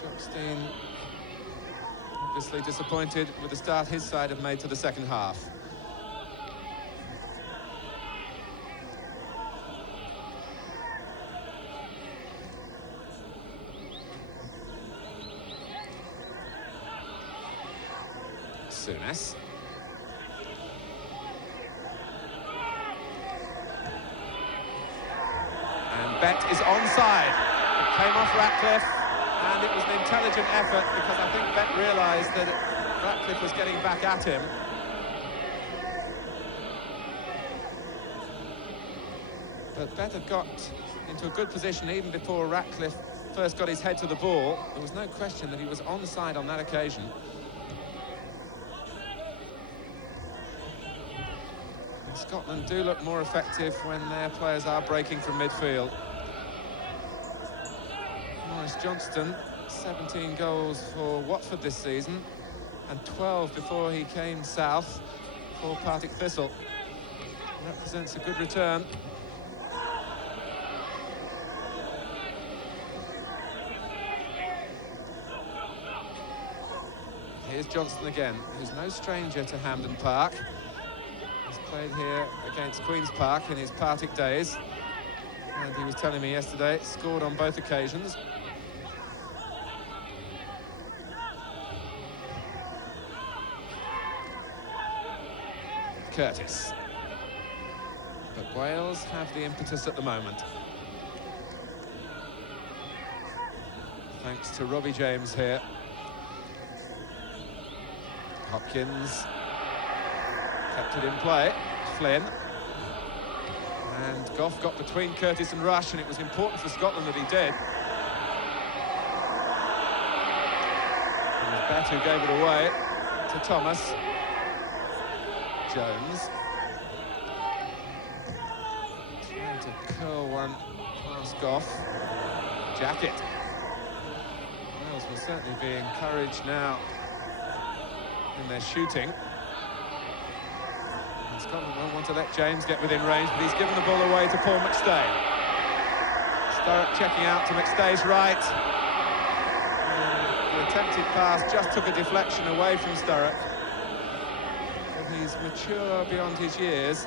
Jockstein obviously disappointed with the start his side have made to the second half. Souness. And Bet is onside. It came off Ratcliffe, and it was an intelligent effort because I think Bet realised that Ratcliffe was getting back at him. But Bet had got into a good position even before Ratcliffe first got his head to the ball. There was no question that he was onside on that occasion. Scotland do look more effective when their players are breaking from midfield. Maurice Johnston, 17 goals for Watford this season, and 12 before he came south for Partick Thistle. Represents a good return. Here's Johnston again, who's no stranger to Hampden Park. Played here against Queen's Park in his Partick days, and he was telling me yesterday, scored on both occasions. Curtis. But Wales have the impetus at the moment. Thanks to Robbie James here. Hopkins kept it in play. Flynn. And Gough got between Curtis and Rush, and it was important for Scotland that he did. It was Bet who gave it away to Thomas. Jones. Trying to curl one past Gough. Jacket. Wales will certainly be encouraged now in their shooting. Scotland won't want to let James get within range, but he's given the ball away to Paul McStay. Sturrock checking out to McStay's right. The attempted pass just took a deflection away from Sturrock. But he's mature beyond his years,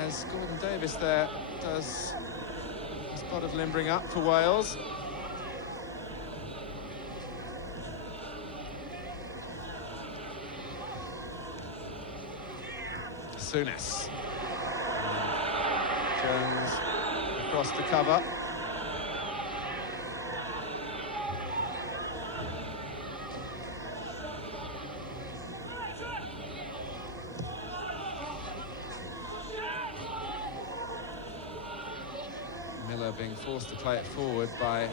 as Gordon Davis there does a spot of limbering up for Wales. Souness. Jones across the cover. Miller being forced to play it forward by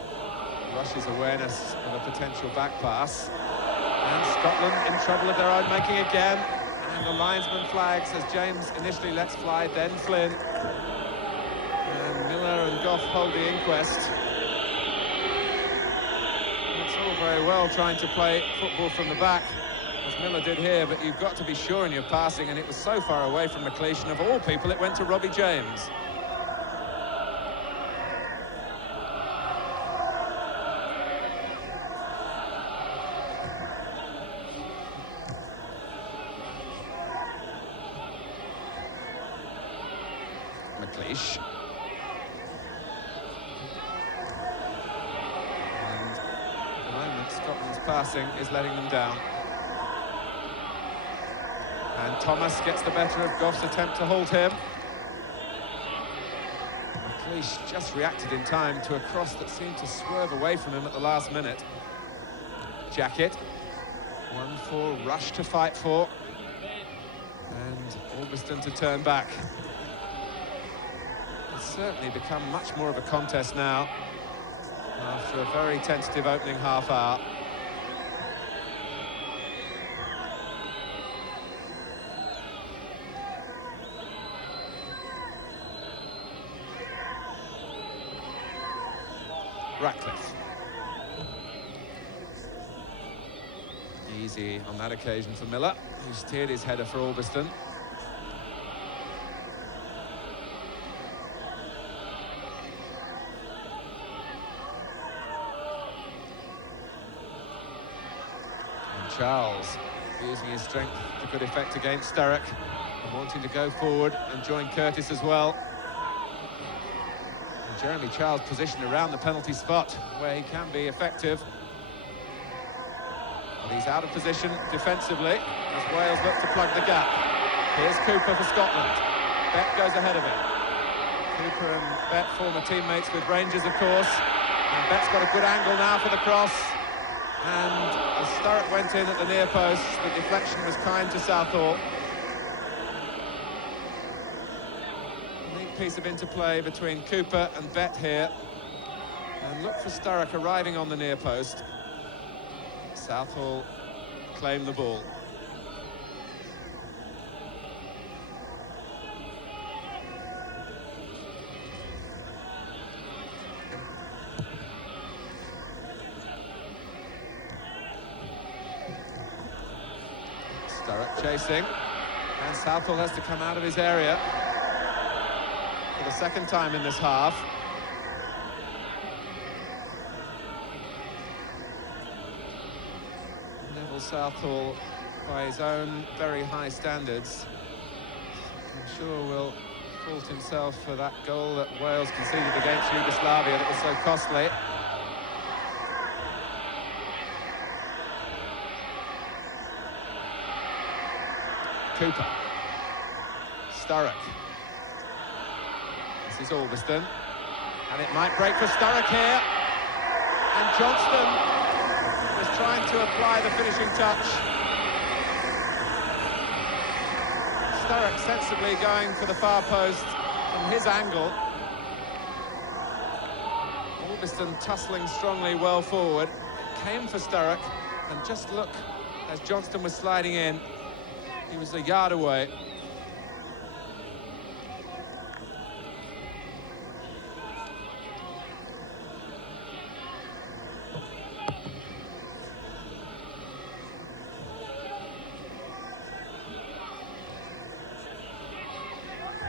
Rush's awareness of a potential back pass. And Scotland in trouble of their own making again. And the linesman flags as James initially lets fly, then Flynn. And Miller and Gough hold the inquest. It's all very well trying to play football from the back, as Miller did here, but you've got to be sure in your passing, and it was so far away from McLeish, and of all people, it went to Robbie James. McLeish. And at the moment, Scotland's passing is letting them down. And Thomas gets the better of Gough's attempt to hold him. McLeish just reacted in time to a cross that seemed to swerve away from him at the last minute. Jacket. One for Rush to fight for. Albiston to turn back. It's certainly become much more of a contest now after a very tentative opening half hour. Ratcliffe. Easy on that occasion for Miller, who steered his header for Albiston. And Charles, using his strength to good effect against Sturrock, and wanting to go forward and join Curtis as well. And Jeremy Charles positioned around the penalty spot where he can be effective. But he's out of position defensively as Wales look to plug the gap. Here's Cooper for Scotland. Bett goes ahead of him. Cooper and Bett, former teammates with Rangers, of course. And Bett's got a good angle now for the cross. And as Sturrock went in at the near post, the deflection was kind to Southall. A neat piece of interplay between Cooper and Bett here. And look for Sturrock arriving on the near post. Southall claim the ball. Sturrock chasing, and Southall has to come out of his area for the second time in this half. Southall, by his own very high standards, I'm sure will fault himself for that goal that Wales conceded against Yugoslavia that was so costly. Cooper. Sturrock. This is Albiston. And it might break for Sturrock here. And Johnston was trying to apply the finishing touch. Sturrock sensibly going for the far post from his angle. Albiston tussling strongly well forward. It came for Sturrock, and just look, as Johnston was sliding in, he was a yard away.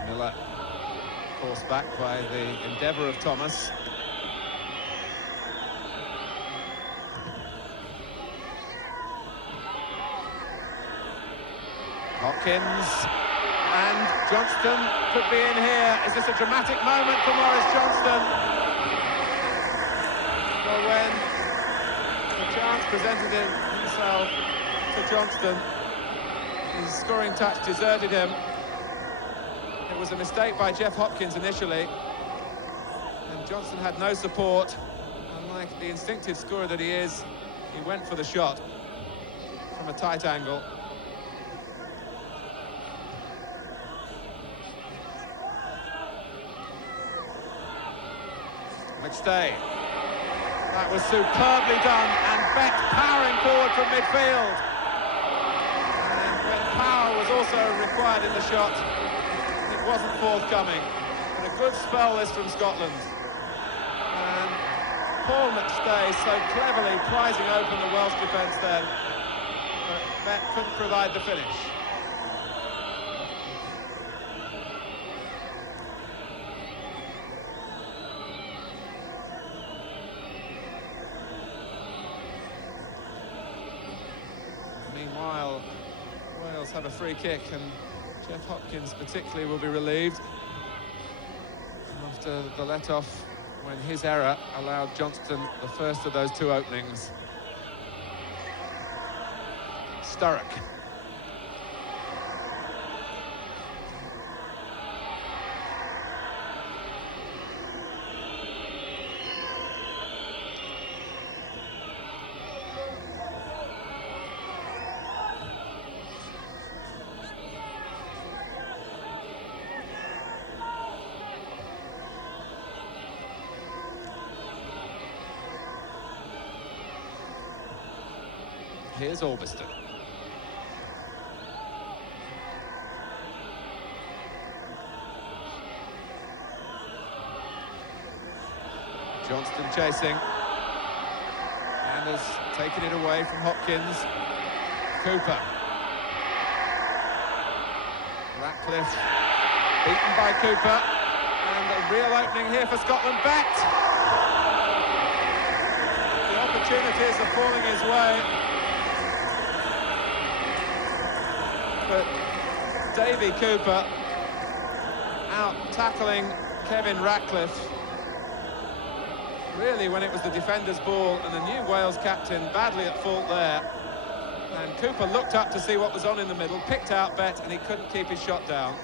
Miller forced back by the endeavour of Thomas. Hopkins, and Johnston could be in here. Is this a dramatic moment for Maurice Johnston? Well, when the chance presented himself to Johnston, his scoring touch deserted him. It was a mistake by Jeff Hopkins initially, and Johnston had no support. Unlike the instinctive scorer that he is, he went for the shot from a tight angle. McStay. That was superbly done, and Bett powering forward from midfield. And when power was also required in the shot, it wasn't forthcoming. But a good spell this from Scotland. And Paul McStay so cleverly prizing open the Welsh defence then, but Bett couldn't provide the finish. Meanwhile, Wales have a free kick, and Jeff Hopkins particularly will be relieved after the let-off when his error allowed Johnston the first of those two openings. Sturrock. Here's Orbiston. Johnston chasing. And has taken it away from Hopkins. Cooper. Ratcliffe beaten by Cooper. And a real opening here for Scotland. Backed. The opportunities are falling his way. But Davy Cooper out tackling Kevin Ratcliffe. Really, when it was the defender's ball, and the new Wales captain badly at fault there. And Cooper looked up to see what was on in the middle, picked out Bet, and he couldn't keep his shot down.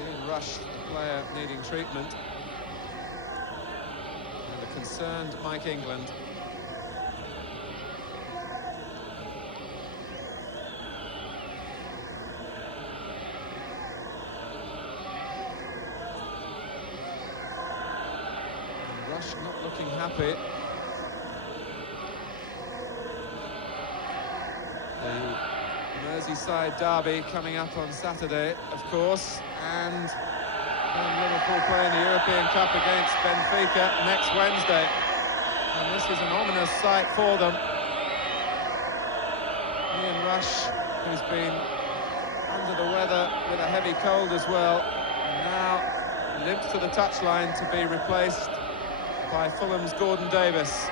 Ian Rush, the player needing treatment. And a concerned Mike England. Rush not looking happy. The Merseyside derby coming up on Saturday, of course, and Liverpool playing the European Cup against Benfica next Wednesday. And this is an ominous sight for them. Ian Rush, who's been under the weather with a heavy cold as well, and now limps to the touchline to be replaced by Fulham's Gordon Davis.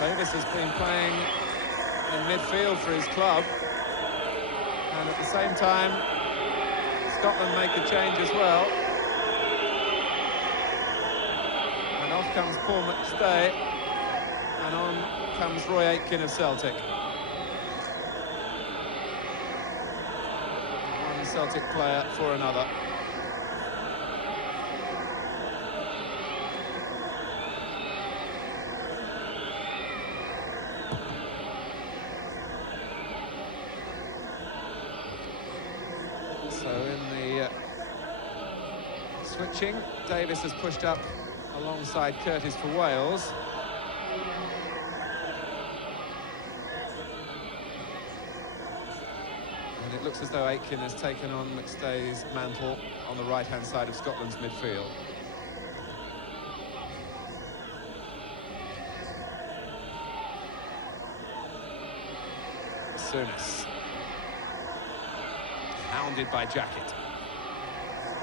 Davis has been playing in midfield for his club, and at the same time Scotland make a change as well, and off comes Paul McStay, and on comes Roy Aitken of Celtic. One Celtic player for another. So in the switching, Davis has pushed up alongside Curtis for Wales. And it looks as though Aitken has taken on McStay's mantle on the right-hand side of Scotland's midfield. Souness. Hounded by Jackett.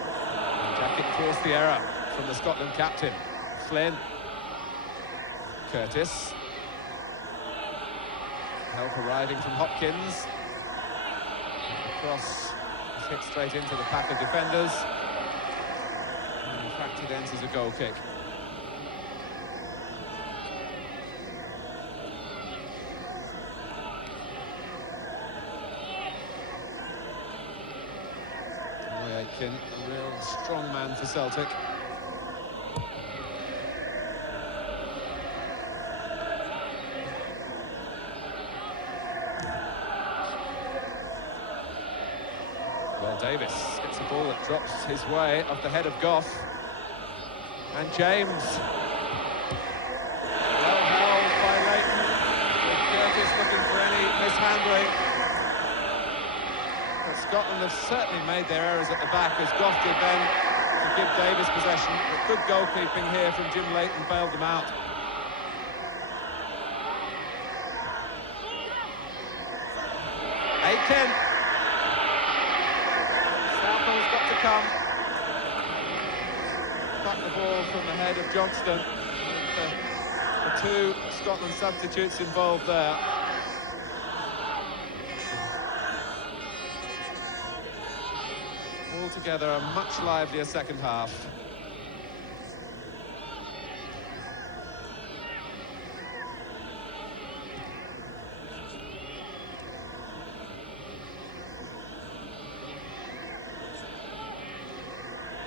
And Jackett forced the error from the Scotland captain. Flynn. Curtis. Help arriving from Hopkins. The cross is hit straight into the pack of defenders. And in fact, it ends as a goal kick. Aitken, a real strong man for Celtic. Well, Davis gets a ball that drops his way off the head of Goff. And James. Well held by Leighton, with Curtis looking for any mishandling. Scotland have certainly made their errors at the back, as Goff did then to give Davis possession. But good goalkeeping here from Jim Leighton bailed them out. Aitken. Southall's got to come. Cut the ball from the head of Johnston. The two Scotland substitutes involved there. Altogether a much livelier second half.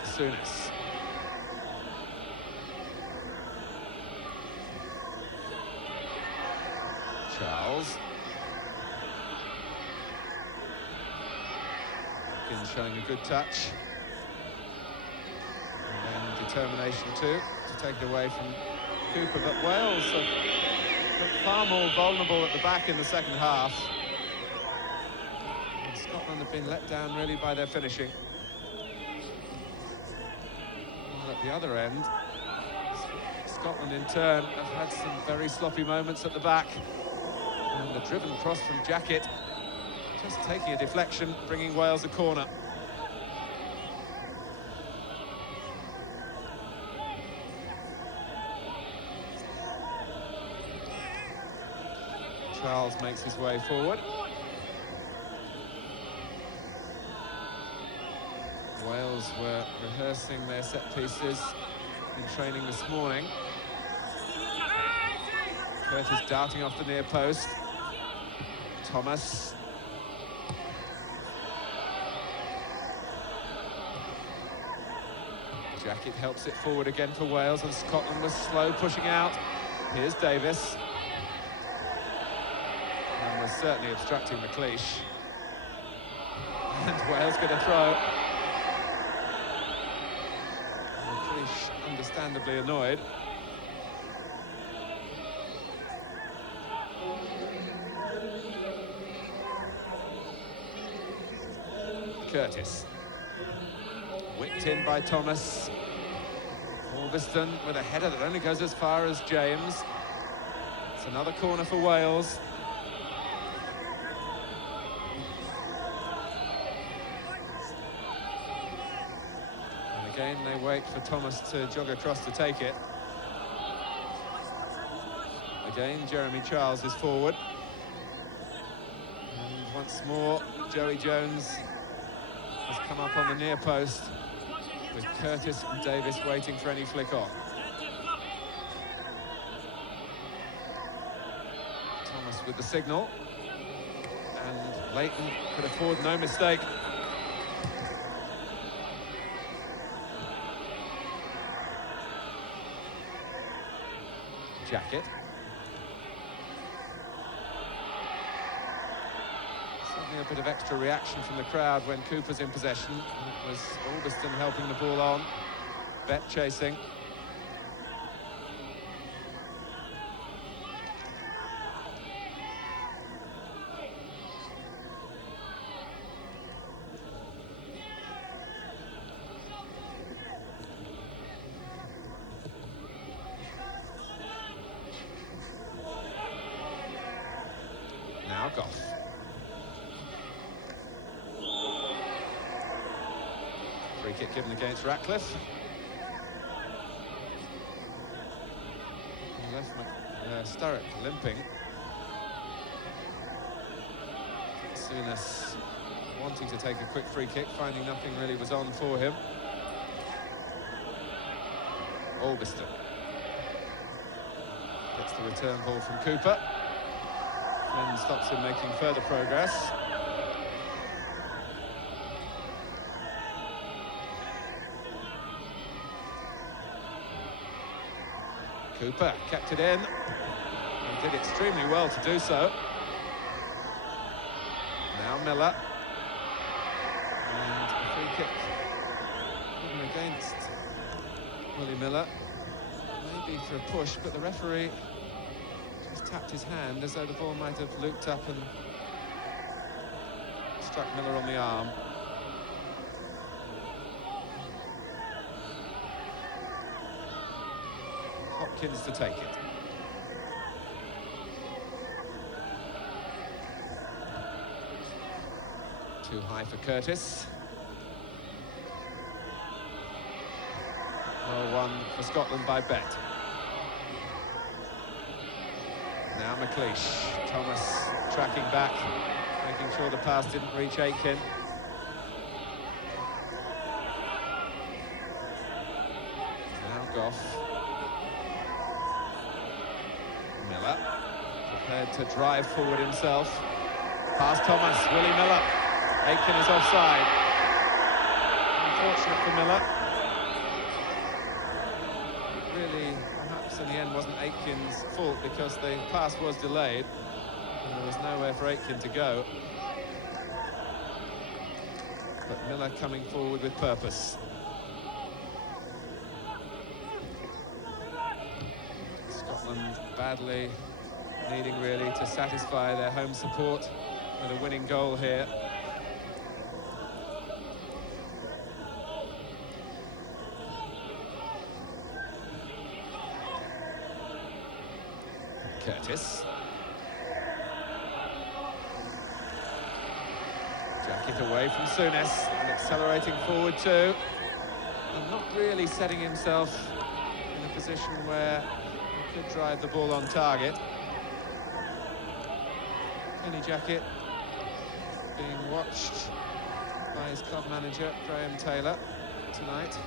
Souness. Charles. Again, showing a good touch. And determination too, to take it away from Cooper. But Wales have looked far more vulnerable at the back in the second half. And Scotland have been let down really by their finishing. While at the other end, Scotland in turn have had some very sloppy moments at the back. And the driven cross from Jackett, just taking a deflection, bringing Wales a corner. Charles makes his way forward. Wales were rehearsing their set pieces in training this morning. Curtis darting off the near post. Thomas. Jackett helps it forward again for Wales, and Scotland was slow pushing out. Here's Davis. And was certainly obstructing McLeish. And Wales going to throw. McLeish understandably annoyed. Curtis. Whipped in by Thomas. Albiston with a header that only goes as far as James. It's another corner for Wales. And again, they wait for Thomas to jog across to take it. Again, Jeremy Charles is forward. And once more, Joey Jones has come up on the near post, with Curtis and Davis waiting for any flick on. Thomas with the signal, and Leighton could afford no mistake. Jackett. A bit of extra reaction from the crowd when Cooper's in possession. It was Albiston helping the ball on. Bett chasing. Now Goff. Free kick given against Ratcliffe. He left Sturrock limping. Souness wanting to take a quick free kick, finding nothing really was on for him. Albiston gets the return ball from Cooper and stops him making further progress. Cooper kept it in and did extremely well to do so. Now Miller. And a free kick given against Willie Miller. Maybe for a push, but the referee just tapped his hand as though the ball might have looped up and struck Miller on the arm. Hopkins to take it. Too high for Curtis. Well won for Scotland by Bett. Now McLeish. Thomas tracking back, making sure the pass didn't reach Aitken. Now Goff. Miller, prepared to drive forward himself. Past Thomas, Willie Miller. Aitken is offside. Unfortunate for Miller. Really, perhaps in the end wasn't Aitken's fault because the pass was delayed. There was nowhere for Aitken to go. But Miller coming forward with purpose. Scotland badly needing really to satisfy their home support with a winning goal here. Curtis. Jacket away from Souness and accelerating forward too. And not really setting himself in a position where he could drive the ball on target. Kenny Jackett being watched by his club manager, Graham Taylor, tonight.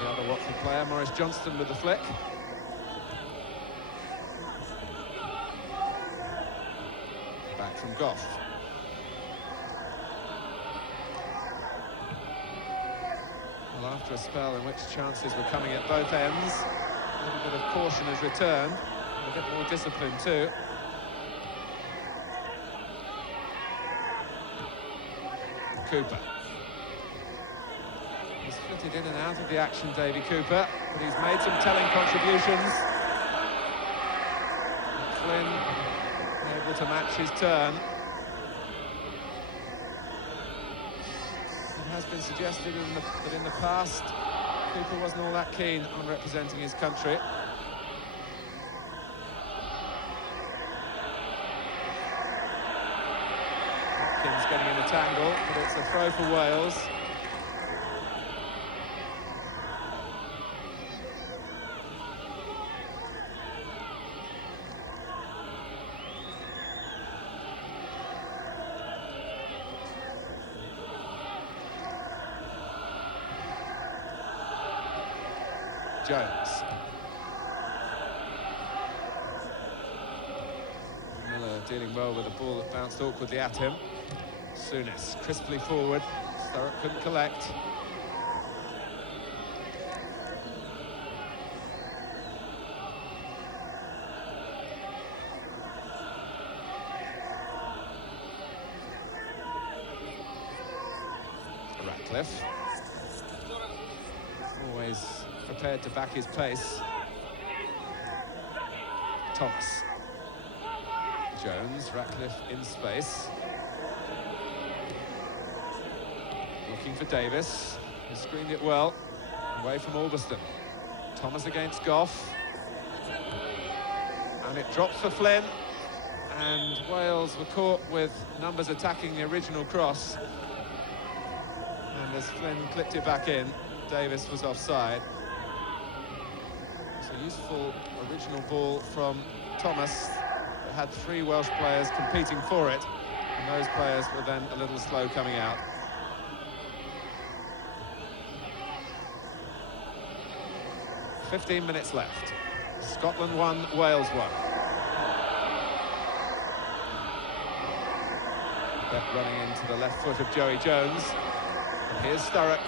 The other Watford player, Maurice Johnston, with the flick. Back from Goff. Well, after a spell in which chances were coming at both ends, a little bit of caution has returned, and a bit more discipline too. Cooper. He's fitted in and out of the action, Davy Cooper, but he's made some telling contributions. Flynn able to match his turn. It has been suggested that in the past, Cooper wasn't all that keen on representing his country. Hopkins getting in a tangle, but it's a throw for Wales. Jones. Miller dealing well with a ball that bounced awkwardly at him. Souness crisply forward. Sturrock couldn't collect. Ratcliffe. Always prepared to back his pace. Thomas. Jones, Ratcliffe in space. Looking for Davis, who screened it well, away from Albiston. Thomas against Goff. And it drops for Flynn. And Wales were caught with numbers attacking the original cross. And as Flynn clipped it back in, Davis was offside. It's a useful original ball from Thomas that had three Welsh players competing for it, and those players were then a little slow coming out. "15 minutes left. Scotland 1, Wales 1. That running into the left foot of Joey Jones. And here's Sturrock.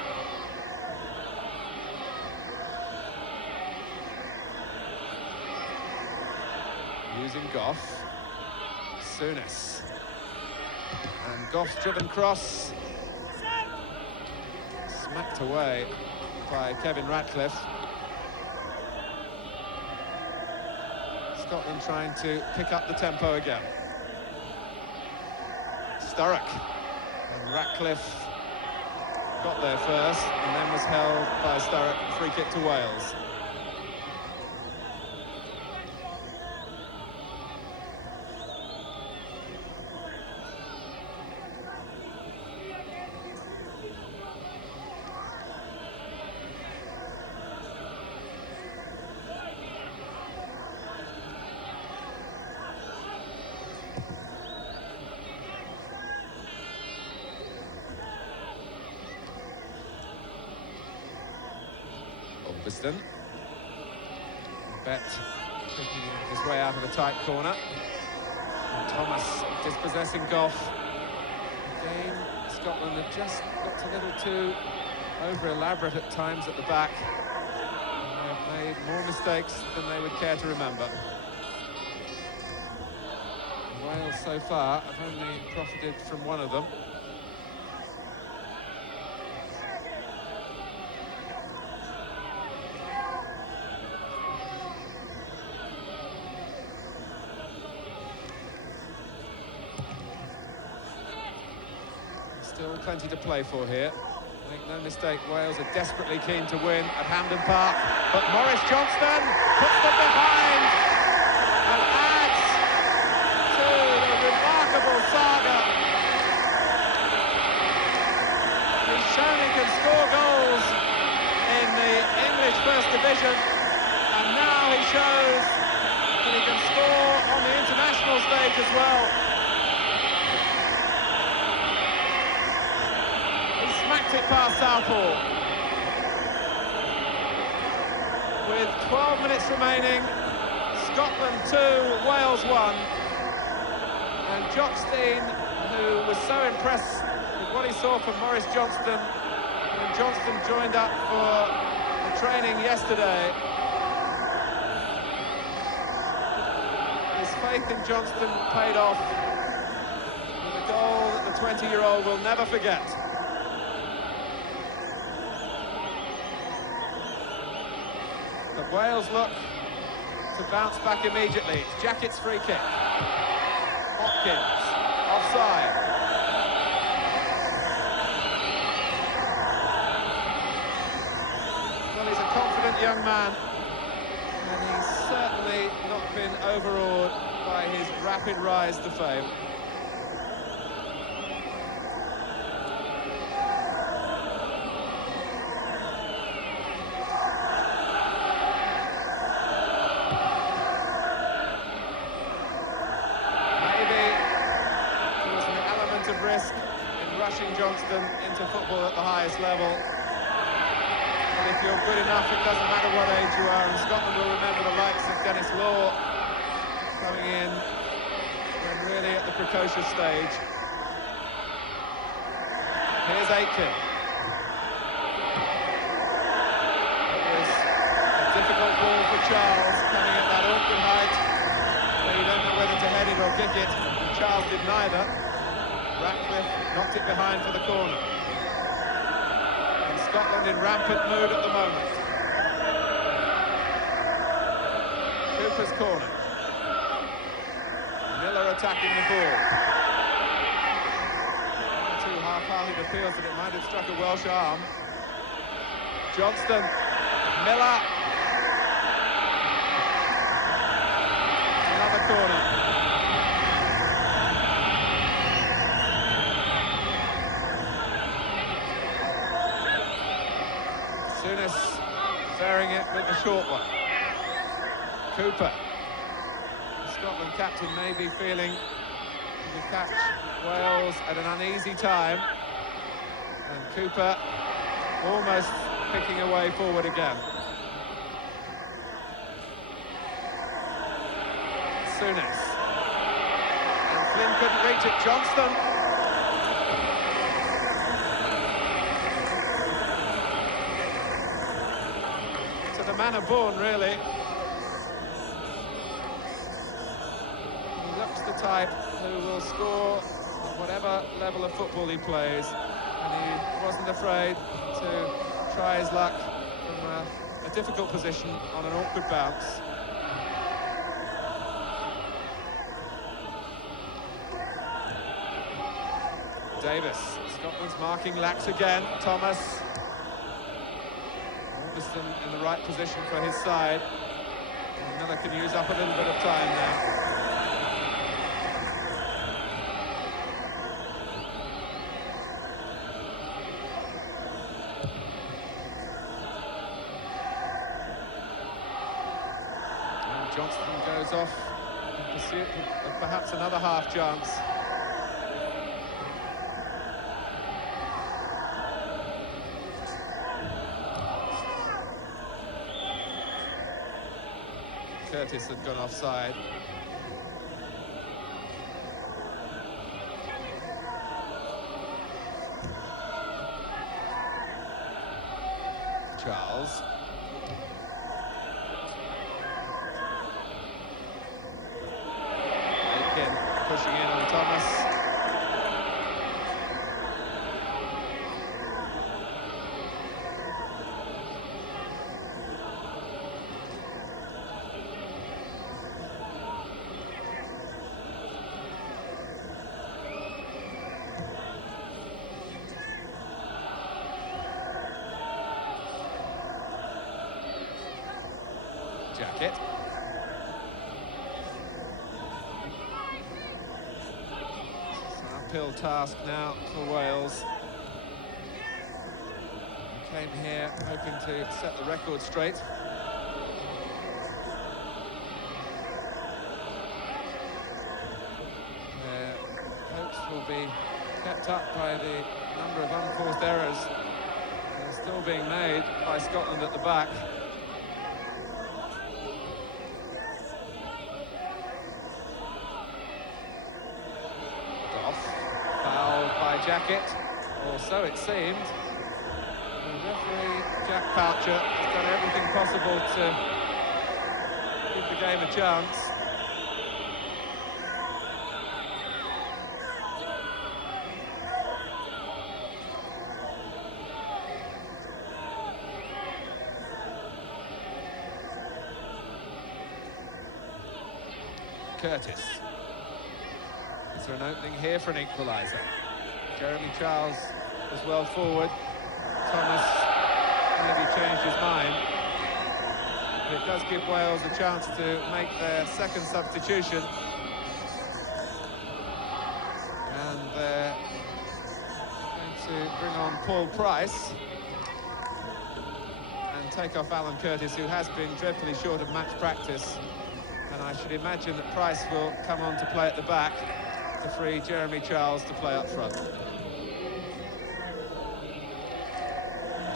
Using Goff. Souness. And Goff's driven cross. Smacked away by Kevin Ratcliffe. Scotland trying to pick up the tempo again. Sturrock. And Ratcliffe got there first and then was held by Sturrock. Free kick to Wales. Albiston. Bet picking his way out of a tight corner. And Thomas dispossessing Goff. Again, Scotland have just looked a little too over-elaborate at times at the back. And they've made more mistakes than they would care to remember. Wales so far have only profited from one of them. Still plenty to play for here. Make no mistake, Wales are desperately keen to win at Hampden Park. But Maurice Johnston puts them behind and adds to the remarkable saga. He's shown he can score goals in the English First Division, and now he shows that he can score on the international stage as well. Smacked it past Southall. With 12 minutes remaining, Scotland 2, Wales 1. And Jock Stein, who was so impressed with what he saw from Maurice Johnston when Johnston joined up for the training yesterday, his faith in Johnston paid off with a goal that the 20-year-old will never forget. But Wales look to bounce back immediately. It's Jackett's free kick. Hopkins, offside. Well, he's a confident young man, and he's certainly not been overawed by his rapid rise to fame. Risk in rushing Johnston into football at the highest level. But if you're good enough, it doesn't matter what age you are, and Scotland will remember the likes of Denis Law coming in when really at the precocious stage. Here's Aitken. It was a difficult ball for Charles, coming at that awkward height where you don't know whether to head it or kick it. Charles did neither. Ratcliffe knocked it behind for the corner. And Scotland in rampant mood at the moment. Cooper's corner. Miller attacking the ball. Two half-hearted appeals that it might have struck a Welsh arm. Johnston, Miller. Another corner. Souness bearing it with the short one. Cooper, the Scotland captain, may be feeling he will catch Wales at an uneasy time. And Cooper almost picking away forward again. Souness. And Flynn couldn't reach it. Johnston. The manner born, really. He looks the type who will score at whatever level of football he plays, and he wasn't afraid to try his luck from a difficult position on an awkward bounce. Davis, Scotland's marking lax again. Thomas. Ormiston in the right position for his side. And Miller can use up a little bit of time now. And Johnston goes off in pursuit of perhaps another half chance. Curtis had gone offside. Charles. Aitken pushing in on Thomas. Jacket. It's an uphill task now for Wales. Came here hoping to set the record straight. Their hopes will be kept up by the number of unforced errors that are still being made by Scotland at the back. Fouled by Jacket, or so it seemed. The referee, Jack Poucher, has done everything possible to give the game a chance. Curtis. Is there an opening here for an equaliser? Jeremy Charles as well forward. Thomas maybe changed his mind. But it does give Wales a chance to make their second substitution. And they're going to bring on Paul Price and take off Alan Curtis, who has been dreadfully short of match practice. And I should imagine that Price will come on to play at the back to free Jeremy Charles to play up front.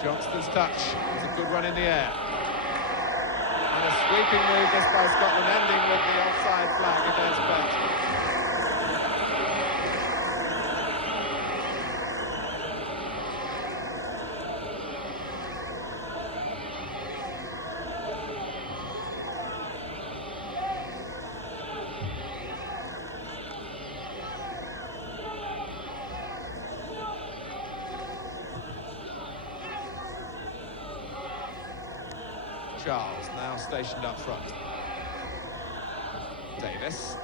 Johnston's touch is a good run in the air. And a sweeping move this by Scotland, ending with the offside flag against Bent. Charles now stationed up front. Davis.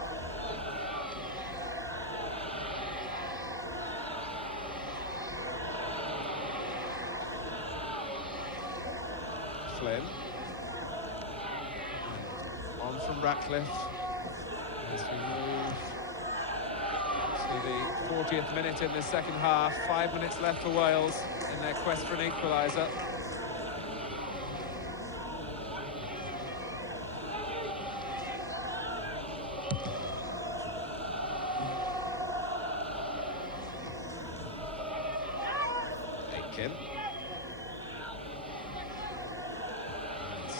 Flynn. On from Ratcliffe as we move to the 40th minute in the second half. 5 minutes left for Wales in their quest for an equaliser.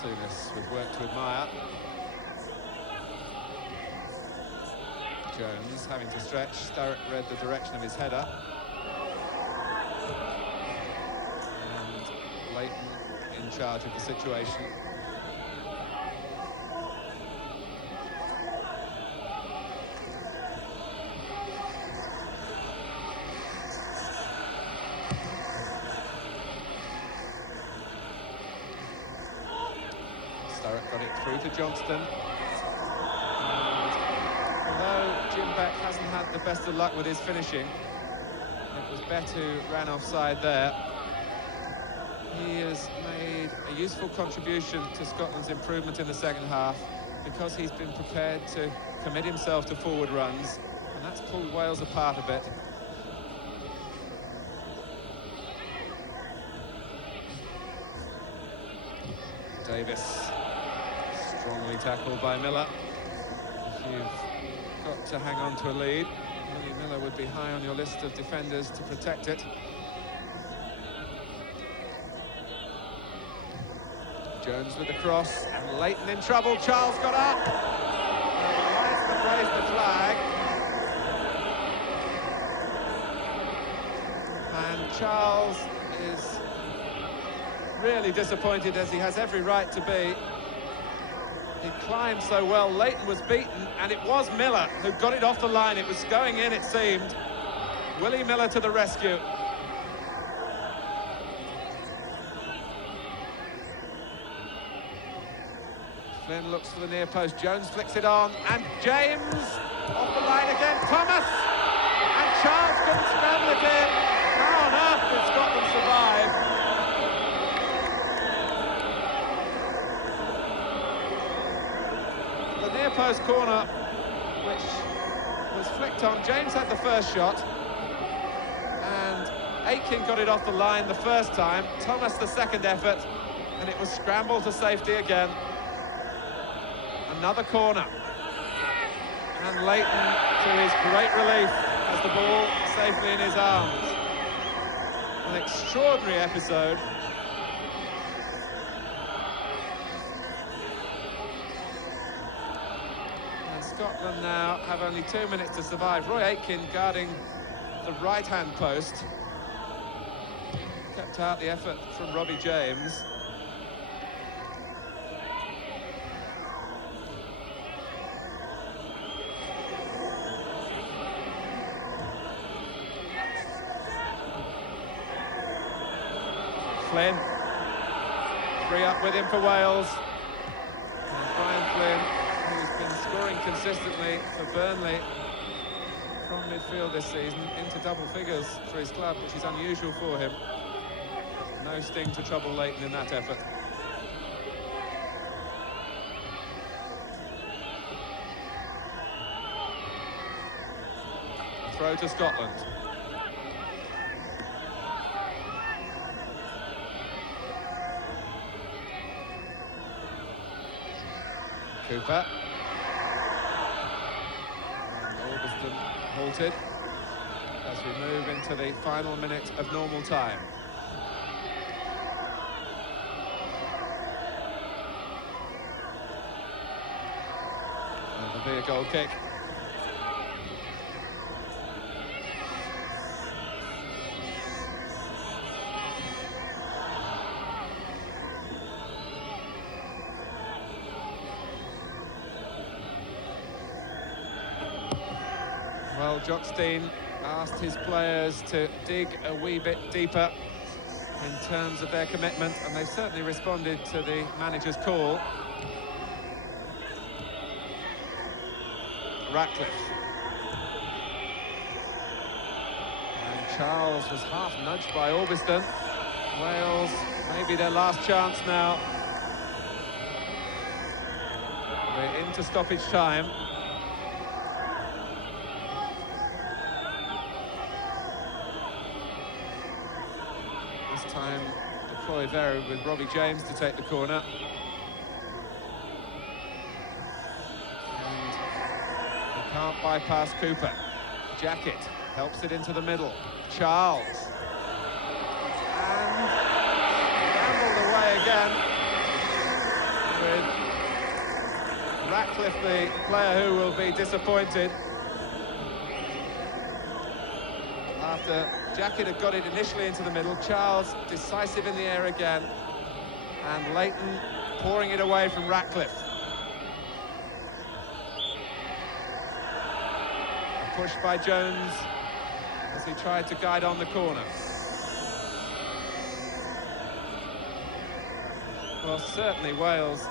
Souness with work to admire. Jones having to stretch. Sturrock read the direction of his header. And Leighton in charge of the situation. Sturrock got it through to Johnston. And although Jim Beck hasn't had the best of luck with his finishing, it was Bett who ran offside there. He has made a useful contribution to Scotland's improvement in the second half because he's been prepared to commit himself to forward runs, and that's pulled Wales apart a bit. Davis, strongly tackled by Miller. If you've got to hang on to a lead, Willie Miller would be high on your list of defenders to protect it. Jones with the cross, and Leighton in trouble. Charles got up. And the linesman raised the flag. And Charles is really disappointed, as he has every right to be. He climbed so well. Leighton was beaten, and it was Miller who got it off the line. It was going in, it seemed. Willie Miller to the rescue. Flynn looks for the near post. Jones flicks it on, and James off the line again. Thomas! And Charles couldn't scramble it in. How on earth did Scotland survive? The near post corner, which was flicked on. James had the first shot, and Aitken got it off the line the first time. Thomas the second effort, and it was scrambled to safety again. Another corner. And Leighton, to his great relief, has the ball safely in his arms. An extraordinary episode. And Scotland now have only 2 minutes to survive. Roy Aitken guarding the right-hand post. Kept out the effort from Robbie James. Flynn, 3 up with him for Wales. And Brian Flynn, who's been scoring consistently for Burnley from midfield this season, into double figures for his club, which is unusual for him. No sting to trouble Leighton in that effort. Throw to Scotland. Cooper. And Augustin halted as we move into the final minute of normal time. And there'll be a goal kick. Well, Jock Stein asked his players to dig a wee bit deeper in terms of their commitment, and they've certainly responded to the manager's call. Ratcliffe. And Charles was half nudged by Augustin. Wales, maybe their last chance now. We're into stoppage time. Time deploy there with Robbie James to take the corner. And he can't bypass Cooper. Jackett helps it into the middle. Charles. And rambled away again with Ratcliffe, the player who will be disappointed. After Jackett had got it initially into the middle, Charles decisive in the air again, and Leighton pouring it away from Ratcliffe. A push by Jones as he tried to guide on the corner. Well, certainly Wales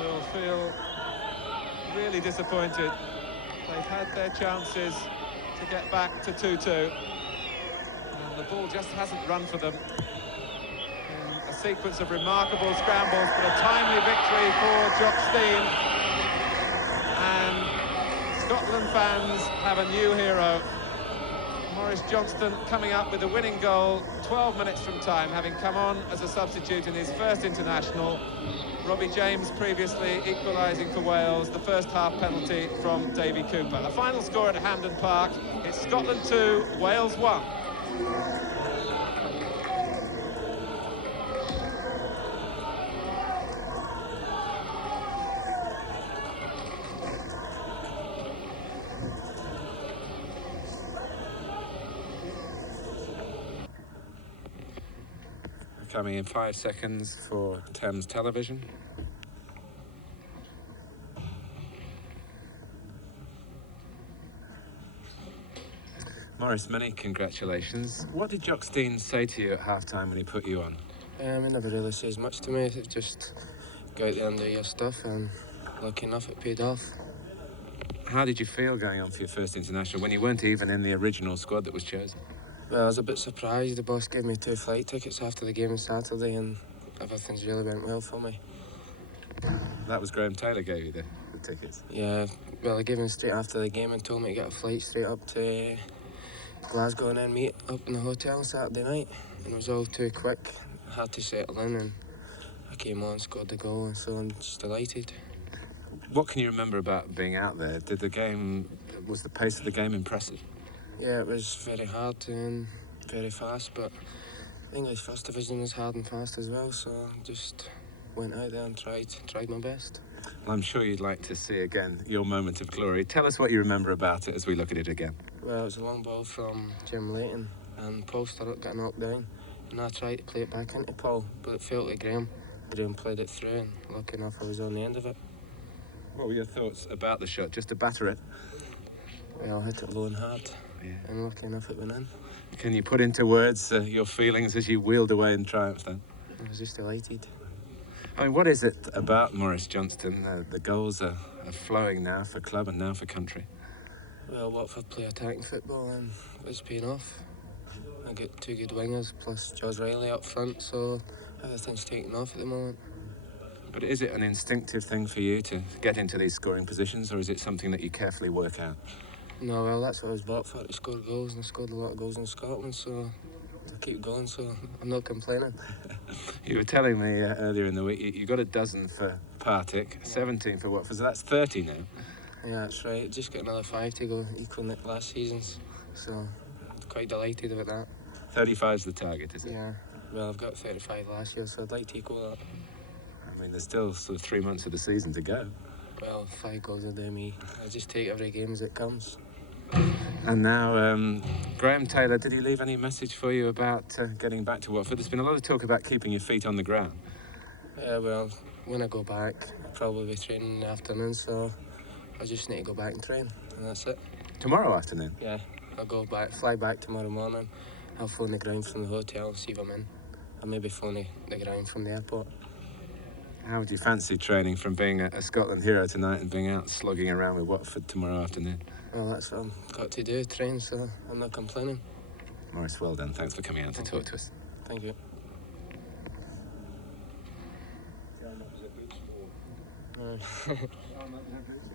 will feel really disappointed. They've had their chances to get back to 2-2. And the ball just hasn't run for them. In a sequence of remarkable scrambles, but a timely victory for Jock Stein. And Scotland fans have a new hero. Maurice Johnston coming up with the winning goal 12 minutes from time, having come on as a substitute in his first international. Robbie James previously equalising for Wales, the first half penalty from Davy Cooper. The final score at Hampden Park, it's Scotland 2, Wales 1. coming in 5 seconds for Thames Television. Maurice, many congratulations. What did Jock Stein say to you at half-time when he put you on? He never really says much to me. It just go out there and do your stuff, and lucky enough it paid off. How did you feel going on for your first international when you weren't even in the original squad that was chosen? Well, I was a bit surprised. The boss gave me 2 flight tickets after the game on Saturday, and everything's really went well for me. That was Graham Taylor gave you the tickets? Yeah, well, I gave him straight after the game and told me to get a flight straight up to Glasgow and then meet up in the hotel on Saturday night. And it was all too quick. I had to settle in, and I came on, scored the goal, and so I'm just delighted. What can you remember about being out there? Was the pace of the game impressive? Yeah, it was very hard and very fast, but the English First Division was hard and fast as well, so I just went out there and tried my best. Well, I'm sure you'd like to see again your moment of glory. Tell us what you remember about it as we look at it again. Well, it was a long ball from Jim Leighton, and Paul Sturrock got knocked down, and I tried to play it back into Paul, but it fell to Graham. Graham played it through, and lucky enough I was on the end of it. What were your thoughts about the shot, just to batter it? Well, I hit it low and hard, Yeah. and lucky enough it went in. Can you put into words your feelings as you wheeled away in triumph then? I was just delighted. I mean, what is it about Maurice Johnston? The goals are flowing now for club and now for country. Well, Watford play attacking football, and it's paying off. I got 2 good wingers, plus Jos Riley up front, so everything's taking off at the moment. But is it an instinctive thing for you to get into these scoring positions, or is it something that you carefully work out? No, well, that's what I was bought for, to score goals, and I scored a lot of goals in Scotland, so I keep going, so I'm not complaining. You were telling me earlier in the week you got a dozen for Partick, 17 for Watford, so that's 30 now. Yeah, that's right. Just got another 5 to go, equaling it last season's, so quite delighted about that. 35's the target, is it? Yeah, well, I've got 35 last year, so I'd like to equal that. I mean, there's still sort of 3 months of the season to go. Well, 5 goals will do me. I just take every game as it comes. And now, Graham Taylor, did he leave any message for you about getting back to Watford? There's been a lot of talk about keeping your feet on the ground. Yeah, well, when I go back, I'll probably be training in the afternoon, so I just need to go back and train, and that's it. Tomorrow afternoon? Yeah, I'll fly back tomorrow morning. I'll phone the ground from the hotel, see if I'm in. I'll maybe phone the ground from the airport. How would you fancy training from being a Scotland hero tonight and being out slogging around with Watford tomorrow afternoon? Well, that's what I've got to do, train, so I'm not complaining. Maurice, well done. Thanks for coming out to talk to us. Thank you.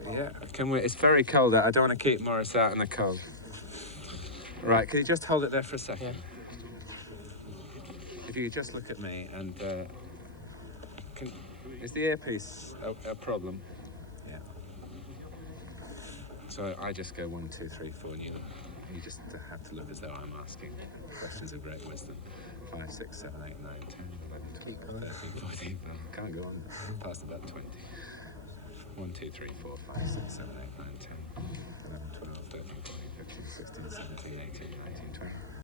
Yeah, it's very cold out. I don't want to keep Maurice out in the cold. Right, can you just hold it there for a second? Yeah. If you could just look at me and... is the earpiece a problem? Yeah. So I just go 1, 2, 3, 4, and you just have to look as though I'm asking questions of great wisdom. 5, 6, 7, 8, 9, 10, 11, 12, 13, 14. Well, can't go on past about 20. 1, 2, 3, 4, 5, 6, 7, 8, 9, 10, 11, 12, 13, 14, 15, 16, 17, 18, 19, 20.